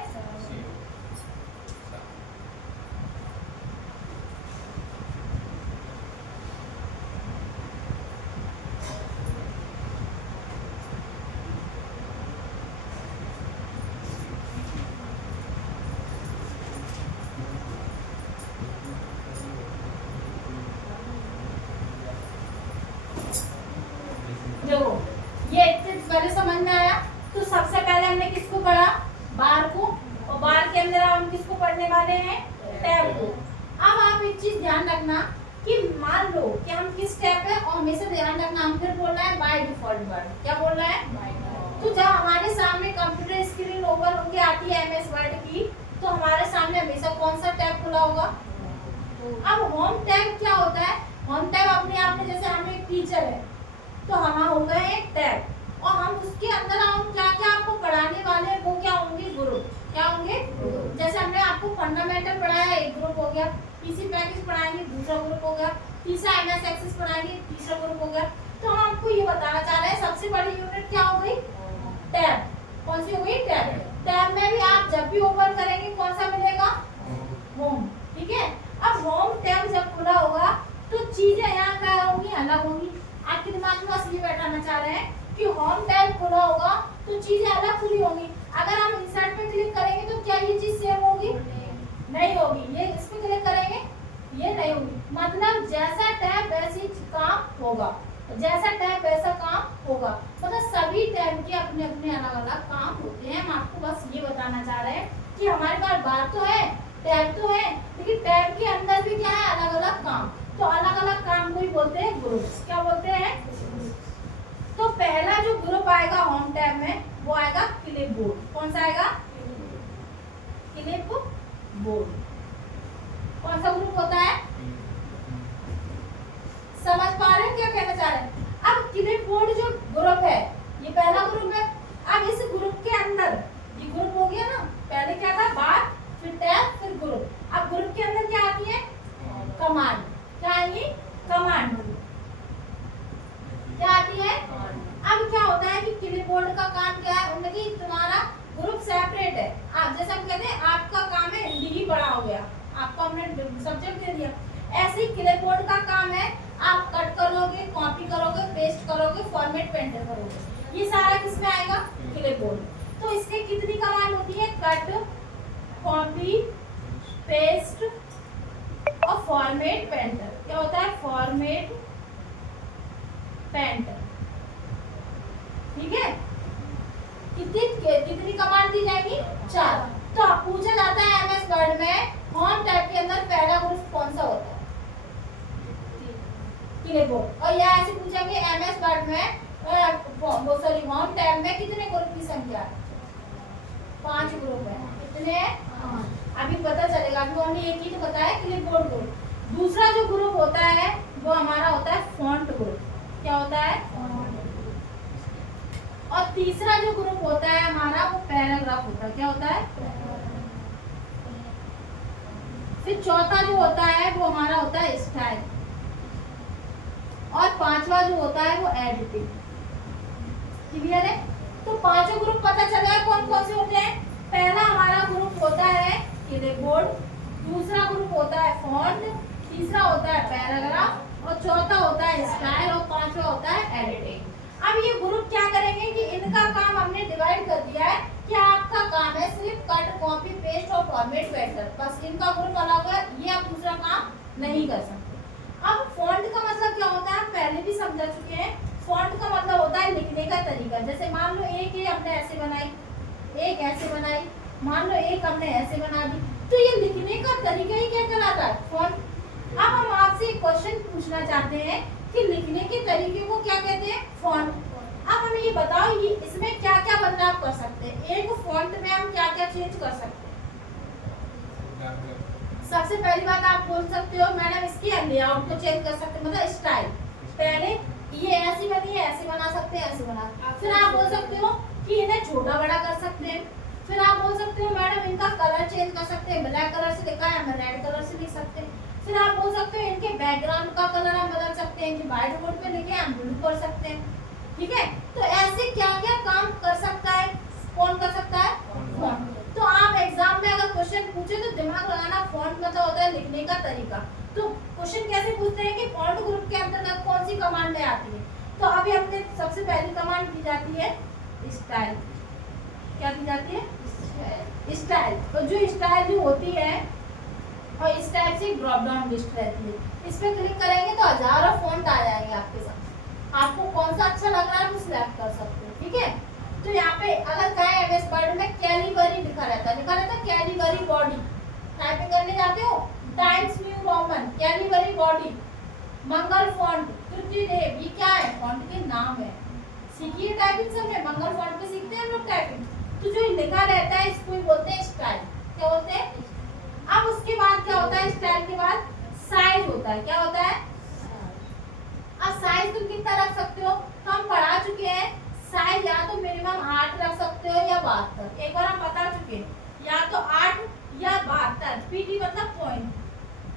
देखो ये पहले समझ में आया। तो सबसे पहले हमने किसको पढ़ा, बार को, और बार के अंदर हम किसको पढ़ने वाले हैं, टैब को। अब आप एक चीज ध्यान रखना कि मान लो कि हम किस टैब पे, और हमेशा ध्यान रखना हम फिर बोल रहे हैं बाय डिफॉल्ट वर्ड, क्या बोल रहे हैं। तो जब हमारे सामने कंप्यूटर स्क्रीन ओपन होके आती है एमएस वर्ड की, तो हमारे सामने हमेशा कौन सा टैब खुला होगा। अब होम टैब क्या होता है, होम टैब अपने आप में, जैसे हम एक टीचर है तो हम हो गए एक टैब, और हम उसके अंदर हम क्या क्या आपको पढ़ाने वाले हैं वो क्या होंगे, ग्रुप। क्या होंगे, जैसे हमने आपको फंडामेंटल पढ़ाया, एक ग्रुप हो गया। पीसी पैकेज पढ़ाएंगे, दूसरा ग्रुप हो गया। तीसरा एमएस एक्सेस पढ़ाएंगे, तीसरा ग्रुप हो गया। तो हम आपको ये बताना चाह रहे हैं सबसे बड़ी यूनिट क्या हो गई, टैब। कौन सी हो गई, टैब। टैब में भी आप जब भी ओपन करेंगे कौन सा मिलेगा, होम। ठीक है, अब होम टैब जब खुला होगा तो चीजें यहाँ क्या होंगी, अलग होंगी। आपके दिमाग में बस ये बैठाना चाह रहे हैं कि होम टैब खुला होगा तो चीजें अलग खुली होंगी। अगर हम इंसर्ट पे क्लिक करेंगे तो क्या ये चीज सेम होगी, नहीं होगी। ये इस पे क्लिक करेंगे, ये नहीं होगी। मतलब जैसा टैब वैसी काम होगा, जैसा टैब वैसा काम होगा। मतलब सभी टैब के अपने अपने अलग अलग काम होते हैं। हम आपको बस ये बताना चाह रहे हैं कि हमारे पास बार तो है, टैब तो है, लेकिन टैब के अंदर भी क्या है, अलग अलग काम। तो अलग अलग काम को ही बोलते हैं ग्रुप्स। क्या बोलते हैं। तो पहला जो ग्रुप आएगा होम टैब में वो आएगा क्लिपबोर्ड। कौन सा आएगा, क्लिपबोर्ड। कौन सा ग्रुप होता है, समझ पा रहे हैं क्या कहना चाह रहे हैं। अब क्लिपबोर्ड जो ग्रुप है ये पहला ग्रुप है। अब इस ग्रुप के अंदर ये ग्रुप हो गया ना, पहले क्या था, बार, फिर टैब, फिर ग्रुप। अब ग्रुप के अंदर क्या आती है, कमांड। क्या आएगी, कमांड। क्या आती है। अब क्या होता है कि क्लिपबोर्ड का काम क्या है, उनमें कि तुम्हारा ग्रुप सेपरेट है। आप जैसे हम कहते हैं आपका काम है हिंदी ही पढ़ा हो गया, आपको हमने सब्जेक्ट दे दिया। ऐसे ही क्लिपबोर्ड का काम है, आप कट करोगे, कॉपी करोगे, पेस्ट करोगे, फॉर्मेट पेंटर करोगे। ये सारा किसमें आएगा, क्लिपबोर्ड। तो इसके कितनी कमांड होती है, कट, कॉपी, पेस्ट और फॉर्मेट पेंटर। क्या होता है, फॉर्मेट पेंटर। ठीक है, कितनी कमांड दी जाएगी, 4। तो अब पूछा जाता है एमएस वर्ड में होम टैब के अंदर पहला ग्रुप कौन सा होता है, क्लिपबोर्ड। और या ऐसे पूछेंगे एमएस वर्ड में सॉरी होम टैब में कितने ग्रुप की संख्या है, 5 ग्रुप है। कितने, अभी पता चलेगा। अभी ओनली एक ही तो पता है, क्लिपबोर्ड ग्रुप। दूसरा जो ग्रुप होता है वो हमारा होता है फॉन्ट ग्रुप। क्या होता है, और तीसरा जो ग्रुप होता है हमारा वो पैराग्राफ होता है। क्या होता है, फिर चौथा जो होता है वो हमारा होता है स्टाइल, और 5वां जो होता है वो एडिटिंग। क्लियर है। तो पांचों ग्रुप पता चल गया कौन कौन से होते हैं। पहला हमारा ग्रुप होता है क्लिपबोर्ड, दूसरा ग्रुप होता है फॉन्ट, तीसरा होता है पैराग्राफ, और चौथा होता है स्टाइल, और 5वां होता है एडिटिंग। अब ये ग्रुप क्या करेंगे कि इनका काम हमने डिवाइड कर दिया है कि आपका काम है सिर्फ कट, कॉपी, पेस्ट और फॉर्मेट पेंटर। बस इनका ग्रुप अलग है, ये आप दूसरा काम नहीं कर सकते। अब फॉन्ट का मतलब क्या होता है, आप पहले भी समझा चुके हैं। फॉन्ट का मतलब होता है लिखने का तरीका। जैसे मान लो एक ये हमने ऐसे बनाई, एक ऐसे बनाई, मान लो एक हमने ऐसे बना दी, तो ये लिखने का तरीका ही क्या कहलाता है, फॉन्ट। अब हम आपसे एक क्वेश्चन पूछना चाहते हैं कि लिखने के तरीके को क्या कहते हैं, फॉन्ट। अब हमें ये बताओ ये इसमें क्या क्या बदलाव कर सकते हैं, एक फॉन्ट में हम क्या क्या चेंज कर सकते हैं। सबसे पहली बात आप बोल सकते हो मैडम इसकी लेआउट को चेंज कर सकते हैं, मतलब स्टाइल। पहले ये ऐसी बनी है, ऐसे बना सकते हैं, ऐसे बना। फिर आप बोल सकते हो कि इन्हें छोटा बड़ा कर सकते हैं। फिर आप बोल सकते हो मैडम इनका कलर चेंज कर सकते हैं, ब्लैक कलर से लिखा है हम रेड कलर से लिख सकते हैं। फिर आप बोल सकते हो इनके बैकग्राउंड का कलर हम बदल सकते हैं, जो व्हाइट बोर्ड पे लिखे हम ब्लू कर सकते हैं। ठीक है, तो ऐसे क्या क्या काम कर सकता है, कौन कर सकता है, फॉन्ट। तो आप एग्जाम में अगर क्वेश्चन पूछे तो दिमाग लगाना, फॉन्ट मतलब होता है लिखने का तरीका। तो क्वेश्चन कैसे पूछते हैं कि फॉन्ट ग्रुप के अंतर्गत कौन सी कमांड आती है। तो अभी हमने सबसे पहली कमांड दी जाती है स्टाइल। क्या दी जाती है, स्टाइल। तो जो स्टाइल जो होती है और इस टाइप से ड्रॉप डाउन लिस्ट रहती है, इस पे क्लिक करेंगे तो हजारों फॉन्ट आ जाएंगे आपके साथ। आपको कौन सा अच्छा लग रहा है सिलेक्ट कर सकते हो, ठीक है। तो यहाँ पे अगर कहें एमएस वर्ड में कैलिबरी लिखा रहता है कैलिबरी बॉडी, टाइपिंग करने जाते हो Times New Roman Calibri body, Mangal font, Krutidev, ये क्या है, फॉन्ट के नाम है। सीखिए टाइपिंग सबने, मंगल फॉन्ट पे सीखते हैं हम लोग टाइपिंग। तो जो लिखा रहता है इसको ही बोलते हैं स्टाइल। क्या बोलते हैं? अब उसके बाद क्या होता है, स्टाइल के बाद साइज होता है। क्या होता है? अब साइज तुम कितना रख सकते हो, तो हम पढ़ा चुके हैं साइज या तो मिनिमम 8 रख सकते हो या 72। एक बार हम बता चुके हैं, या तो 8 या 72। पीटी मतलब पॉइंट,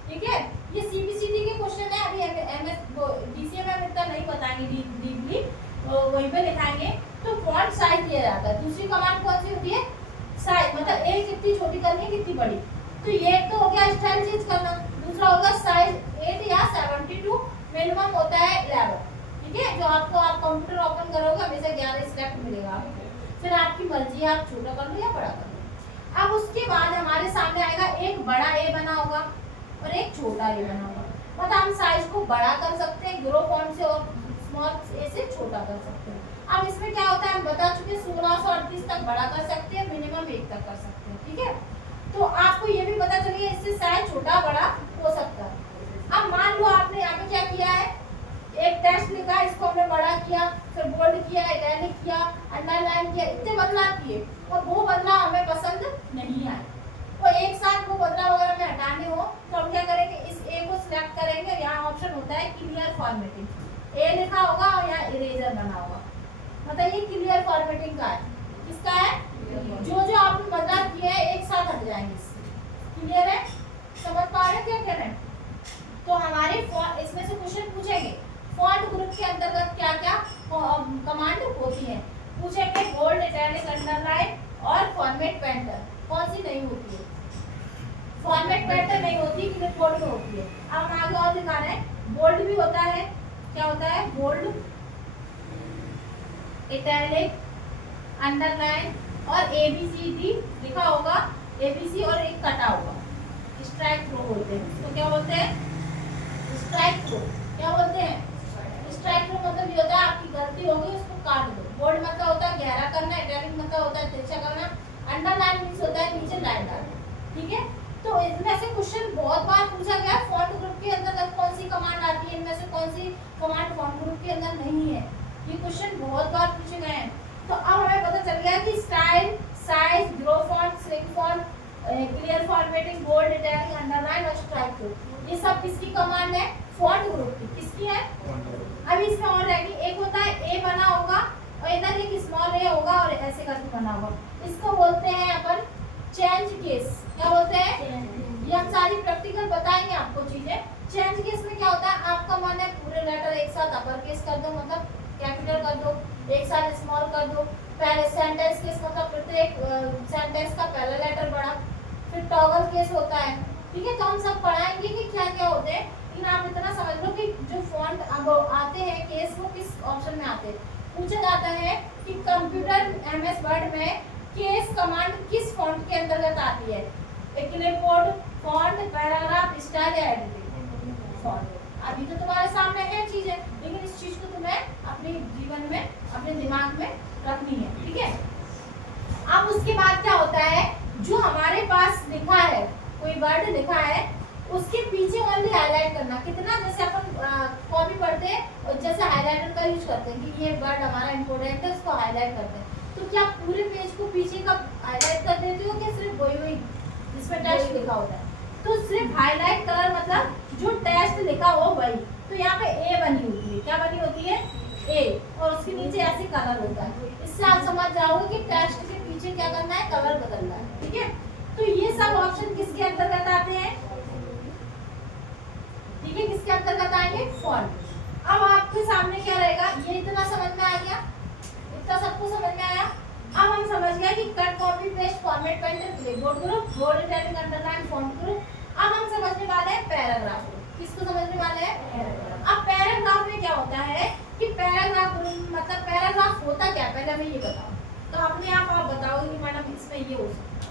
ठीक है। ये सीबीसीटी के क्वेश्चन है, अभी एमएस डीसीए में हम इतना नहीं बताएंगे डीपली, वहीं पे लिखाएंगे। तो फॉन्ट साइज दिया जाता है। दूसरी कमांड कौन सी होती है, साइज, मतलब ए कितनी छोटी करनी है कितनी बड़ी। तो ये तो हो गया स्टाइल चेंज करना। दूसरा होगा साइज 8 या 72, मिनिमम होता है 11, ठीक है। जो आपको आप कंप्यूटर ओपन करोगे हमेशा 11 सिलेक्ट मिलेगा आपको, फिर आपकी मर्जी है आप छोटा कर लो या बड़ा कर लो। अब उसके बाद हमारे सामने आएगा एक बड़ा ए बना होगा और एक छोटा ए बना होगा, मतलब हम साइज को बड़ा कर सकते हैं ग्रो फॉन्ट से और स्मॉल ए से छोटा कर सकते हैं। अब इसमें क्या होता है हम बता चुके 1638 तक बड़ा कर सकते हैं, मिनिमम 1 तक कर सकते हैं, ठीक है। तो आपको ये भी पता चल गया इससे साइज छोटा बड़ा हो सकता है। अब मान लो आपने यहाँ पे क्या किया है, एक टेक्स्ट लिखा, इसको हमने बड़ा किया, फिर बोल्ड किया, इटैलिक किया, अंडरलाइन किया, इतने बदलाव किए और वो बदलाव हमें पसंद नहीं आए, तो एक साथ वो बदलाव अगर हमें हटाने हो तो हम क्या करेंगे, इस ए को सिलेक्ट करेंगे। यहाँ ऑप्शन होता है क्लियर फॉर्मेटिंग, ए लिखा होगा और यहाँ इरेजर बना होगा, मतलब ये क्लियर फॉर्मेटिंग का है। किसका है? जो जो आपने बदलाव किए हैं एक साथ हट जाएंगे इससे। क्लियर है? समझ पा रहे क्या कह रहे हैं? तो हमारे इसमें से क्वेश्चन पूछेंगे फॉन्ट ग्रुप के अंतर्गत क्या क्या कमांड होती है, पूछेंगे बोल्ड, इटैलिक, अंडरलाइन और फॉर्मेट पेंटर। कौन सी नहीं होती है? फॉर्मेट पेंटर नहीं होती, क्लिपबोर्ड में होती है। अब हम आगे और दिखा रहे हैं, बोल्ड भी होता है। क्या होता है? बोल्ड, इटैलिक, अंडरलाइन और एबीसीडी लिखा होगा, एबीसी और एक कटा होगा, स्ट्राइक थ्रू बोलते हैं। तो क्या बोलते हैं? Strike through. क्या बोलते हैं? स्ट्राइक थ्रू मतलब ये होता है आपकी गलती होगी उसको काट दो। बोल्ड मतलब होता है गहरा करना, इटैलिक मतलब होता है तिरछा करना, अंडरलाइन मींस होता है नीचे लाइन डालना, ठीक है। तो इनमें से क्वेश्चन बहुत बार पूछा गया है, फॉन्ट ग्रुप के अंदर कौन सी कमांड आती है, इनमें से कौन सी कमांड फॉन्ट ग्रुप के अंदर नहीं है, ये क्वेश्चन बहुत बार पूछे गए हैं। तो अब हमें पता चल गया कि style, size, grow font, shrink font, clear formatting, bold, italic, underline और स्ट्राइक थ्रू, ये सब किसकी कमांड है? फॉन्ट ग्रुप की। किसकी है? अभी इसमें और रहेगी, एक होता है ए बना होगा और इधर एक स्मॉल ए होगा और ऐसे करके बना होगा, इसको बोलते हैं अपन चेंज केस। क्या बोलते हैं? ये हम सारी प्रैक्टिकल बताएंगे आपको चीजें। चेंज केस में क्या होता है, आपका मन है पूरे लेटर एक साथ अपर केस कर दो, मतलब कैपिटल कर दो, एक साथ स्मॉल कर दो। पहले सेंटेंस केस मतलब प्रत्येक सेंटेंस का पहला लेटर बड़ा, फिर टॉगल केस होता है, ठीक है। तो हम सब पढ़ाएंगे कि क्या क्या होते हैं, लेकिन आप इतना समझ लो कि जो फॉन्ट अब आते हैं केस वो किस ऑप्शन में आते हैं। पूछा जाता है कि कंप्यूटर एमएस वर्ड में केस कमांड किस फॉन्ट के अंतर्गत आती है, क्लिपबोर्ड फॉन्ट, पैराग्राफ, स्टाइल या एडिटिंग फॉन्ट। अभी तो तुम्हारे सामने है चीजें, लेकिन इस चीज को तुम्हें अपने जीवन में अपने दिमाग में रखनी है, ठीक है। अब उसके बाद क्या होता है, जो हमारे पास लिखा है, कोई वर्ड लिखा है उसके पीछे ओनली हाईलाइट करना। कितना? जैसे अपन कॉपी पढ़ते हैं और जैसे हाईलाइटर का यूज करते हैं कि ये वर्ड हमारा इंपॉर्टेंट है उसको हाईलाइट करते हैं, तो क्या पूरे पेज को पीछे का हाईलाइट कर देते हो कि सिर्फ वही जिसमें टेक्स्ट लिखा होता है? तो सिर्फ हाईलाइट कलर मतलब जो टेक्स्ट लिखा हो वही। तो यहाँ पे ए बनी होती है, क्या बनी होती है? ए, और उसके नीचे ऐसे कलर होता है। इससे आप समझ जाओगे कि टेक्स्ट के पीछे क्या करना है, कलर बदलना है, ठीक है। तो ये सब ऑप्शन किसके अंतर्गत आते हैं? ठीक है, किसके अंतर्गत आएंगे? फॉन्ट। अब आपके सामने क्या रहेगा, ये इतना समझ में आ गया, इतना सबको समझ में आया। अब हम समझ गए कि cut, copy, paste, format, painter, clipboard group, bold, italic, underline, font group. अब हम समझने वाले हैं पैराग्राफ। किसको समझने वाले हैं? अब पैराग्राफ में क्या होता है कि पैराग्राफ मतलब पैराग्राफ होता क्या, पहले हमें ये बताओ। तो अपने आप बताओगे कि मैडम इसमें ये हो सकता है।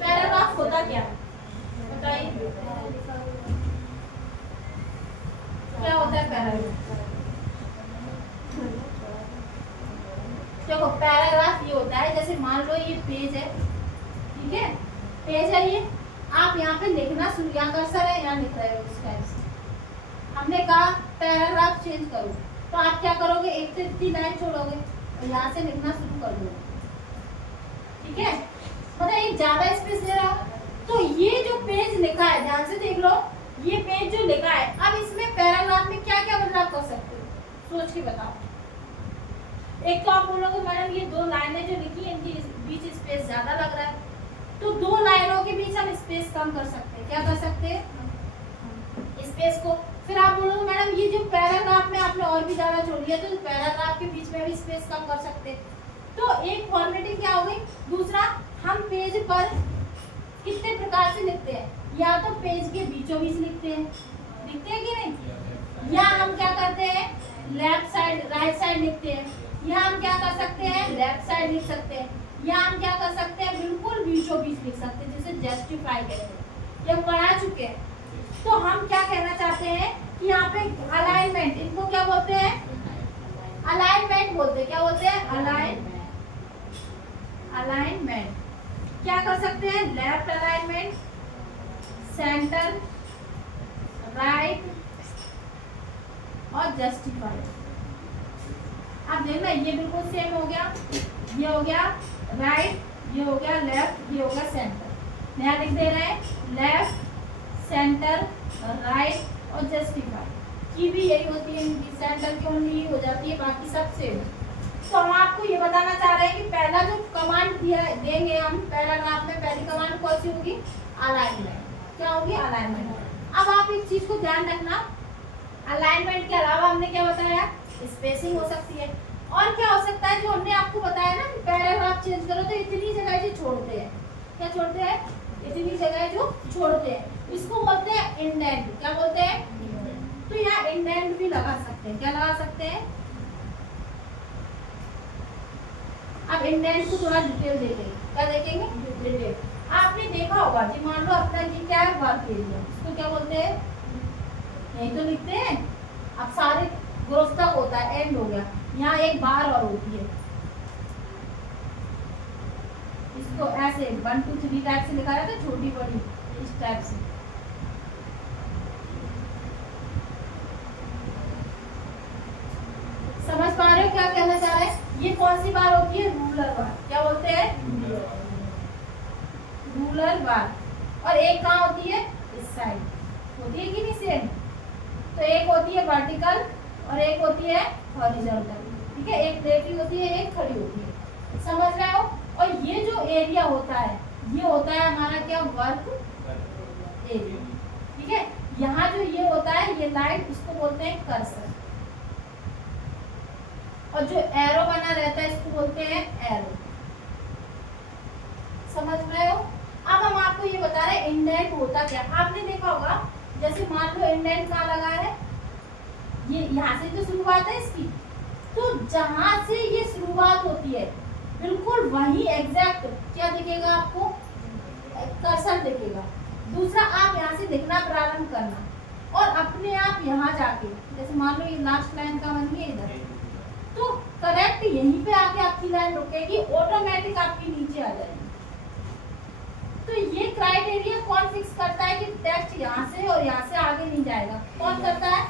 पैराग्राफ होता क्या, बताइए क्या होता है पैराग्राफ? देखो पैराग्राफ ये होता है, जैसे मान लो ये पेज है, ठीक है, पेज है ये, आप यहाँ पे लिखना शुरू, यहाँ कर्सर है, यहाँ लिख रहे हो इस टाइप से। हमने कहा पैराग्राफ चेंज करो, तो आप क्या करोगे, एक से इतनी लाइन छोड़ोगे और यहाँ से लिखना शुरू कर दोगे, ठीक है, मतलब एक ज्यादा स्पेस ले रहा हो। तो ये जो पेज लिखा है, ध्यान से देख लो, ये पेज जो लिखा है, अब इसमें पैराग्राफ में क्या क्या बदलाव कर सकते हो, सोच के बताओ। एक तो आप बोलोगे मैडम ये 2 लाइनें जो लिखी है इनके बीच स्पेस ज्यादा लग रहा है, तो 2 लाइनों के बीच हम स्पेस कम कर सकते हैं। क्या कर सकते हैं, स्पेस को। फिर आप बोलोगे मैडम ये जो पैराग्राफ में आपने और भी ज्यादा छोड़ दिया, तो पैराग्राफ के बीच में भी स्पेस कम कर सकते हैं। तो एक फॉर्मेटिंग क्या हो गई। दूसरा, हम पेज पर कितने प्रकार से लिखते हैं, या तो पेज के बीचों बीच लिखते हैं कि नहीं, या हम क्या करते हैं, लेफ्ट साइड राइट साइड लिखते हैं, या हम क्या कर सकते हैं, लेफ्ट साइड लिख सकते हैं, या हम क्या कर सकते हैं, बिल्कुल बीचों बीच लिख सकते हैं, जिसे जस्टिफाई कहते हैं। ये पढ़ा चुके हैं। तो हम क्या कहना चाहते हैं कि यहाँ पे अलाइनमेंट, इनको क्या बोलते हैं, अलाइनमेंट बोलते हैं। क्या बोलते हैं, अलाइनमेंट। क्या कर सकते हैं, लेफ्ट अलाइनमेंट, सेंटर, राइट और जस्टिफाई। अब देखना ये बिल्कुल सेम हो गया, ये हो गया राइट, ये हो गया लेफ्ट, ये हो गया सेंटर। नया लिख दे रहे हैं, लेफ्ट, सेंटर, राइट और जस्टिफाई की भी यही होती है, इनकी सेंटर की ओनली हो जाती है, बाकी सब सेम। तो हम आपको ये बताना चाह रहे हैं कि पहला जो कमांड दिया देंगे हम पैराग्राफ में, पहली कमांड कौन सी होगी, अलाइनमेंट। क्या होगी, अलाइनमेंट। अब आप एक चीज को ध्यान रखना, अलाइनमेंट के अलावा हमने क्या बताया, स्पेसिंग हो सकती है, और क्या हो सकता है जो हमने आपको बताया ना, पैराग्राफ चेंज करो तो इतनी जगह जो छोड़ते हैं, क्या छोड़ते हैं, इतनी जगह जो छोड़ते हैं, इसको बोलते हैं इंडेंट। क्या बोलते हैं, तो यहाँ इंडेंट भी लगा सकते हैं। क्या लगा सकते हैं, अब इंडेंट को थोड़ा डिटेल देखेंगे। क्या देखेंगे, डिटेल। आपने देखा होगा जी, मान लो अपना ये क्या है, वर्क एरिया, इसको क्या बोलते हैं, यही तो लिखते हैं। अब सारे ग्रुप तक होता है, एंड हो गया, यहाँ एक बार और होती है, इसको ऐसे 1 2 3 टाइप से लिखा रहता है, छोटी बड़ी इस टाइप से। समझ पा रहे हो क्या कहना चाह रहे हैं। ये कौन सी बार होती है, रूलर बार। क्या बोलते हैं, रूलर बार। और एक कहाँ होती है, इस साइड होती है कि नहीं सेम। तो एक होती है वर्टिकल और एक होती है हॉरिजॉन्टल, ठीक है, एक लेटी होती है, एक खड़ी होती है। समझ रहे हो। और ये जो एरिया होता है, ये होता है हमारा क्या, वर्क एरिया, ठीक है। यहाँ जो ये होता है, ये लाइन, इसको बोलते हैं कर्सर, और जो एरो बना रहता है इसको बोलते हैं एरो। समझ रहे हो। अब हम आपको ये बता रहे हैं इंडेंट होता क्या। आपने देखा होगा, जैसे मान लो इंडेंट कहाँ लगा है, ये यहाँ से तो शुरुआत है इसकी, तो जहां से ये शुरुआत होती है बिल्कुल वही एग्जैक्ट क्या दिखेगा आपको, कर्सर दिखेगा। दूसरा, आप यहाँ से लिखना प्रारंभ करना और अपने आप यहाँ जाके, जैसे मान लो ये लास्ट लाइन का बन गया इधर, तो करेक्ट यहीं पे आके आपकी लाइन रुकेगी, ऑटोमेटिक आपकी नीचे आ जाएगी। तो ये क्राइटेरिया कौन फिक्स करता है कि टेक्स्ट यहाँ से और यहाँ से आगे नहीं जाएगा, कौन करता है,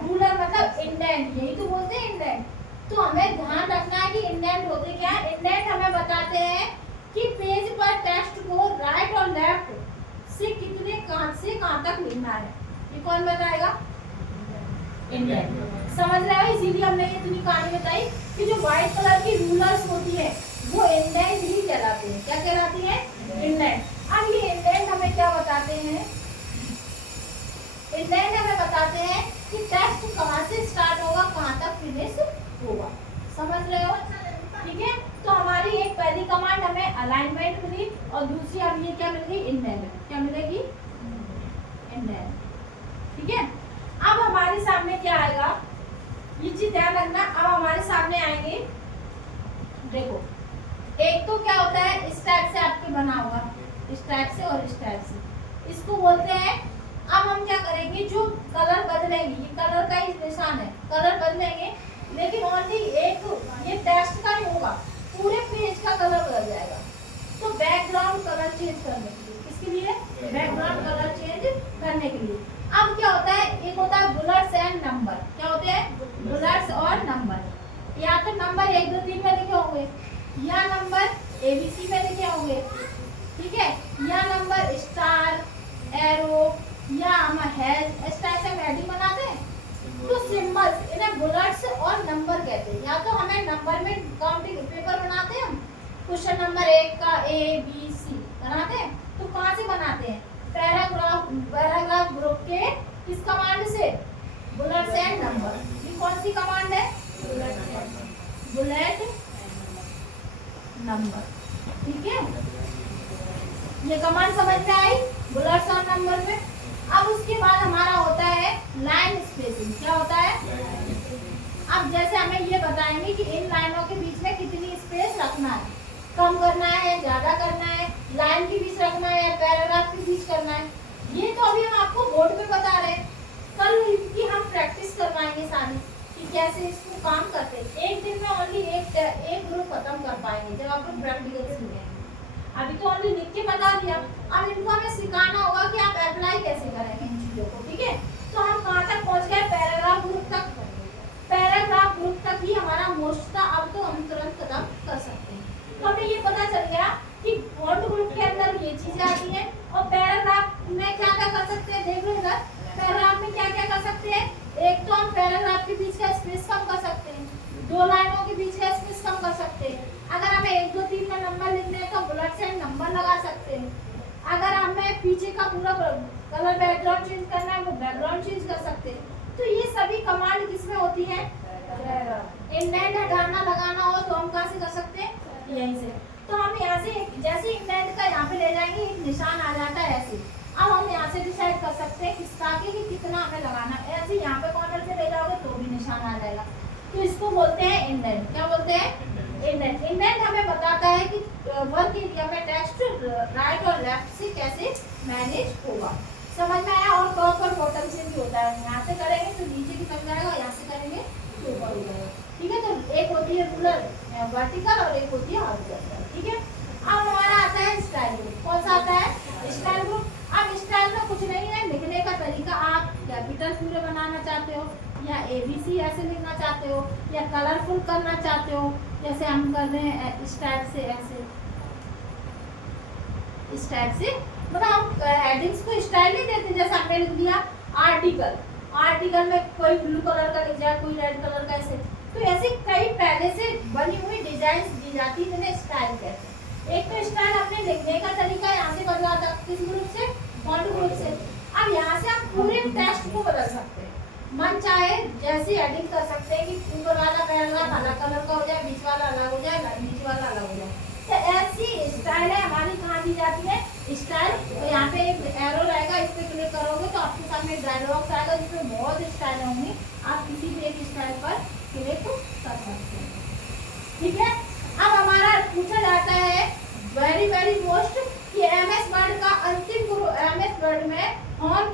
रूलर, मतलब इंडेंट, यही तो बोलते हैं इंडेंट। तो हमें ध्यान रखना है कि इंडेंट होते क्या है। इंडेंट हमें बताते हैं कि पेज पर टेक्स्ट को राइट और लेफ्ट से कितने कहां से कहां तक लिखना है, ये कौन बताएगा, इंडेंट। समझ रहे हो। इसीलिए हमने ये इतनी कहानी बताई कि जो व्हाइट कलर की रूलर्स होती है वो इंडेंट ही कहलाती है। क्या कहलाती है, इंडेंट। अब ये इंडेंट हमें क्या बताते हैं, इंडेंट हमें बताते हैं कि टेक्स्ट कहां से स्टार्ट होगा, कहां तक फिनिश होगा। समझ रहे हो, ठीक है। तो हमारी एक पहली कमांड हमें अलाइनमेंट मिली और दूसरी अब ये क्या मिल गई, इंडेंट। क्या मिलेगी, इंडेंट, ठीक है। अब हमारे सामने क्या आएगा, ये चीज ध्यान रखना। अब हमारे सामने आएंगे, देखो एक तो क्या होता है, इस टाइप से आपके बना हुआ, इस टाइप से और इस टाइप से, इसको बोलते हैं। अब हम क्या करेंगे, जो कलर बदलेंगे, ये कलर का ही निशान है, कलर बदलेंगे, लेकिन ओनली एक ये टेक्स्ट का नहीं होगा, पूरे पेज का कलर बदल जाएगा। तो बैकग्राउंड कलर चेंज करने के लिए, किसके लिए? बैकग्राउंड कलर चेंज करने के लिए। अब क्या होता है, एक होता है बुलेट्स एंड नंबर। क्या होते हैं? बुलेट्स और नंबर। या तो नंबर 1 2 3 में लिखे होंगे, या नंबर ABC में लिखे होंगे, ठीक है, या नंबर स्टार, एरो या हम हैश, इस टाइप से हम हेडिंग बनाते हैं। तो सिंबल्स इन्हें बुलेट्स और नंबर कहते हैं। या तो हमें नंबर में काउंटिंग पेपर बनाते हैं हम, क्वेश्चन नंबर 1 का ABC बनाते हैं, तो कहाँ से बनाते हैं? पैराग्राफ ग्रुप के किस कमांड से? Bullets and number. ये कौन सी कमांड है? बुलेट नंबर, ठीक है। ये कमांड समझ में आई, बुलेट्स और नंबर में। अब उसके बाद हमारा होता है लाइन स्पेसिंग। क्या होता है? अब जैसे हमें ये बताएंगे कि इन लाइनों के बीच में कितनी स्पेस रखना है, कम करना है या ज्यादा करना है, लाइन के बीच रखना है या पैराग्राफ के बीच करना है। ये तो अभी हम आपको बोर्ड पे बता रहे हैं, कल की हम प्रैक्टिस करवाएंगे सारी कि कैसे इसको काम करते हैं। एक दिन में ओनली एक ग्रुप खत्म कर पाएंगे जब आप लोग प्रैक्टिकल सीखेंगे। अभी तो ओनली लिख के बता दिया, अब इनको हमें सिखाना होगा कि आप अप्लाई कैसे करेंगे इन चीजों को, ठीक है। तो हम कहाँ तक पहुँच गए? पैराग्राफ ग्रुप तक। पैराग्राफ ग्रुप तक ही हमारा मोस्ट था। अब तो हम तुरंत खत्म कर सकते हैं। तो हमें ये पता चल गया कि फॉन्ट ग्रुप के अंदर ये चीजें आती हैं, और पैराग्राफ में क्या क्या कर सकते हैं, देख लो इधर। पैराग्राफ में क्या क्या कर सकते हैं? एक तो हम पैराग्राफ के बीच का स्पेस कम कर सकते हैं, 2 लाइनों के बीच का स्पेस कम कर सकते हैं। अगर हमें 1 2 3 में नंबर लिखने हैं तो बुलेट्स एंड नंबर लगा सकते हैं। अगर हमें पीछे का पूरा कलर बैकग्राउंड चेंज करना है, वो बैकग्राउंड चेंज कर सकते हैं। तो ये सभी कमांड किसमें होती है? इंडेंट हटाना लगाना हो तो हम कहाँ से कर सकते हैं? यहीं से। तो हम यहाँ से जैसे इंडेंट का यहाँ पे ले जाएंगे, एक निशान आ जाता है ऐसे। अब हम यहाँ से डिसाइड कर सकते हैं किस ताकि कि कितना हमें लगाना है। ऐसे यहाँ पे कॉर्नर पे ले जाओगे तो भी निशान आ जाएगा। तो इसको बोलते हैं इंडेंट। क्या बोलते हैं? इंडेंट। इंडेंट हमें बताता है कि वर्क एरिया में टेक्स्ट राइट और लेफ्ट से कैसे मैनेज होगा। समझ में आया? और टॉप और बॉटम से भी होता है। यहाँ से करेंगे तो नीचे की तरफ जाएगा, यहाँ से करेंगे तो ऊपर हो जाएगा, ठीक है। तो एक होती है रूलर वर्टिकल और एक होती है हॉरिजॉन्टल, ठीक है। अब हमारा आता है स्टाइल ग्रुप। कौन सा आता है? Style group. अब स्टाइल में कुछ नहीं है, लिखने का तरीका आप कैपिटल पूरे बनाना चाहते हो, या ABC ऐसे लिखना चाहते हो, या कलरफुल करना चाहते हो, जैसे हम कर रहे हैं इस टाइप से, ऐसे इस टाइप से। मतलब हम हेडिंग्स को स्टाइल नहीं देते। जैसे हमने लिख दिया आर्टिकल, आर्टिकल में कोई ब्लू कलर का लिख जाए, कोई रेड कलर का, ऐसे। तो ऐसे कई पहले से बनी हुई डिजाइन दी जाती है, जिन्हें स्टाइल कहते हैं। एक तो स्टाइल अपने लिखने का तरीका यहाँ से बदला था, किस ग्रुप से? फॉन्ट ग्रुप से। अब यहाँ से हम पूरे टेक्स्ट को बदल सकते हैं, मन चाहे जैसी एडिट कर सकते हैं कि ऊपर वाला पैराग्राफ अलग कलर का हो जाए, बीच वाला अलग हो जाए, नीचे वाला अलग हो जाए। तो ऐसी स्टाइल है हमारी कहाँ दी जाती है? स्टाइल। तो यहाँ पे एक एरो रहेगा, इस पे क्लिक करोगे तो आपके सामने डायलॉग बॉक्स आएगा जिसमें बहुत स्टाइल होंगी। आप किसी भी एक स्टाइल पर क्लिक कर सकते हैं, ठीक है। अब हमारा पूछा जाता है वेरी वेरी मोस्ट कि MS वर्ड का अंतिम ग्रुप, MS वर्ड में होम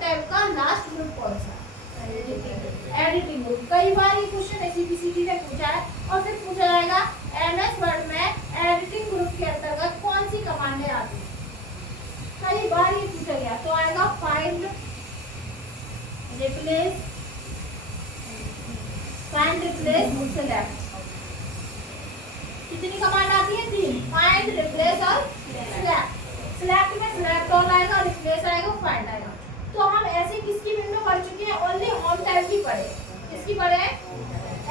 टैब का लास्ट ग्रुप कौन सा? Editing group. कई बार ये क्वेश्चन SCPCT ने पूछा है, और फिर पूछा जाएगा MS वर्ड में एडिटिंग ग्रुप के अंतर्गत कौन सी कमांडें आती हैं। कई बार ये पूछा गया, तो आएगा फाइंड, रिप्लेस, सेलेक्ट। कितनी कमांड आती है? 3। फाइंड, रिप्लेस और सिलेक्ट। सिलेक्ट में सिलेक्ट ऑल आएगा, रिप्लेस आएगा, फाइंड आएगा। तो हम ऐसे किसकी विंडो पढ़ चुके हैं? ओनली होम टैब की पढ़े। किसकी पढ़े?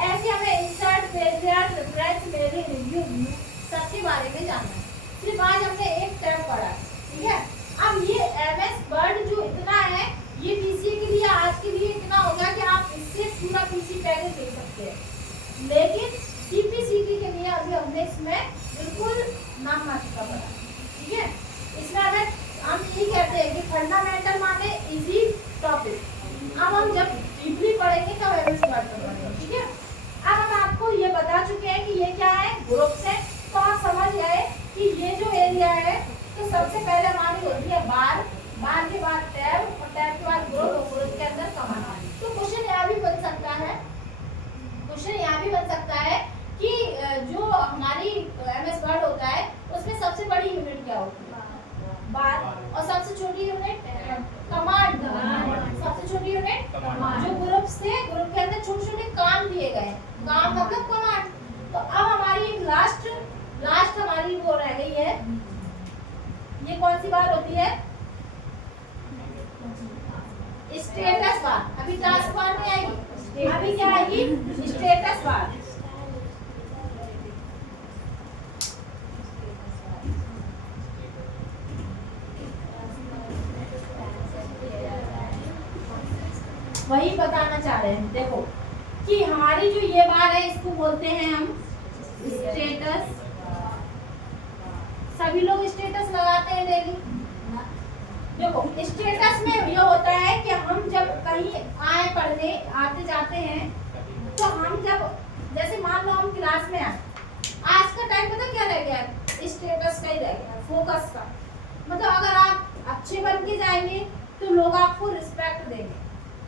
ऐसे हमें insert, page layout, reference, mail, review, view सबके बारे में जानना है। सिर्फ आज हमने एक टैब पढ़ा, ठीक है। अब ये MS वर्ड जो इतना है, ये PC के लिए आज के लिए इतना हो गया कि आप इससे पूरा PC पैकेज दे सकते हैं। लेकिन CPCT के लिए अभी हमने इसमें बिल्कुल नाम मात्र का पढ़ा, ठीक है। इसमें हमें हम ये कहते हैं कि फंडामेंटल माने इजी टॉपिक। अब हम जब डीपली पढ़ेंगे तब MS वर्ड पढ़ेंगे, ठीक है। अब हम आपको ये बता चुके हैं कि ये क्या है, ग्रुप्स है। तो आप समझ गए कि ये जो एरिया है, तो सबसे पहले हमारी होती है बार, बार के बाद टैब, और टैब के बाद ग्रुप, और ग्रुप के अंदर कमांड। तो क्वेश्चन यहाँ भी बन सकता है, क्वेश्चन यहाँ भी बन सकता है कि हमारी एमएस वर्ड होता है उसमें सबसे बड़ी यूनिट क्या होती है? बार। और सबसे छोटी यूनिट कमांड। सबसे छोटी यूनिट कमांड। जो ग्रुप्स थे, ग्रुप के अंदर छोटे छोटे काम दिए गए, काम मतलब कमांड। तो अब हमारी लास्ट हमारी वो रह गई है, ये कौन सी बार होती है? Status bar. अभी टास्क बार नहीं आएगी, अभी क्या आएगी? Status bar. वही बताना चाह रहे हैं, देखो कि हमारी जो ये बार है इसको बोलते हैं हम स्टेटस। सभी लोग स्टेटस लगाते हैं डेली। देखो स्टेटस में ये होता है कि हम जब कहीं आए पढ़ने आते जाते हैं, तो हम जब जैसे मान लो हम क्लास में आए, आज का टाइम पता क्या रह गया? स्टेटस का ही रह गया, फोकस का। मतलब अगर आप अच्छे बन के जाएंगे तो लोग आपको रिस्पेक्ट देंगे।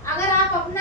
अगर आप अपना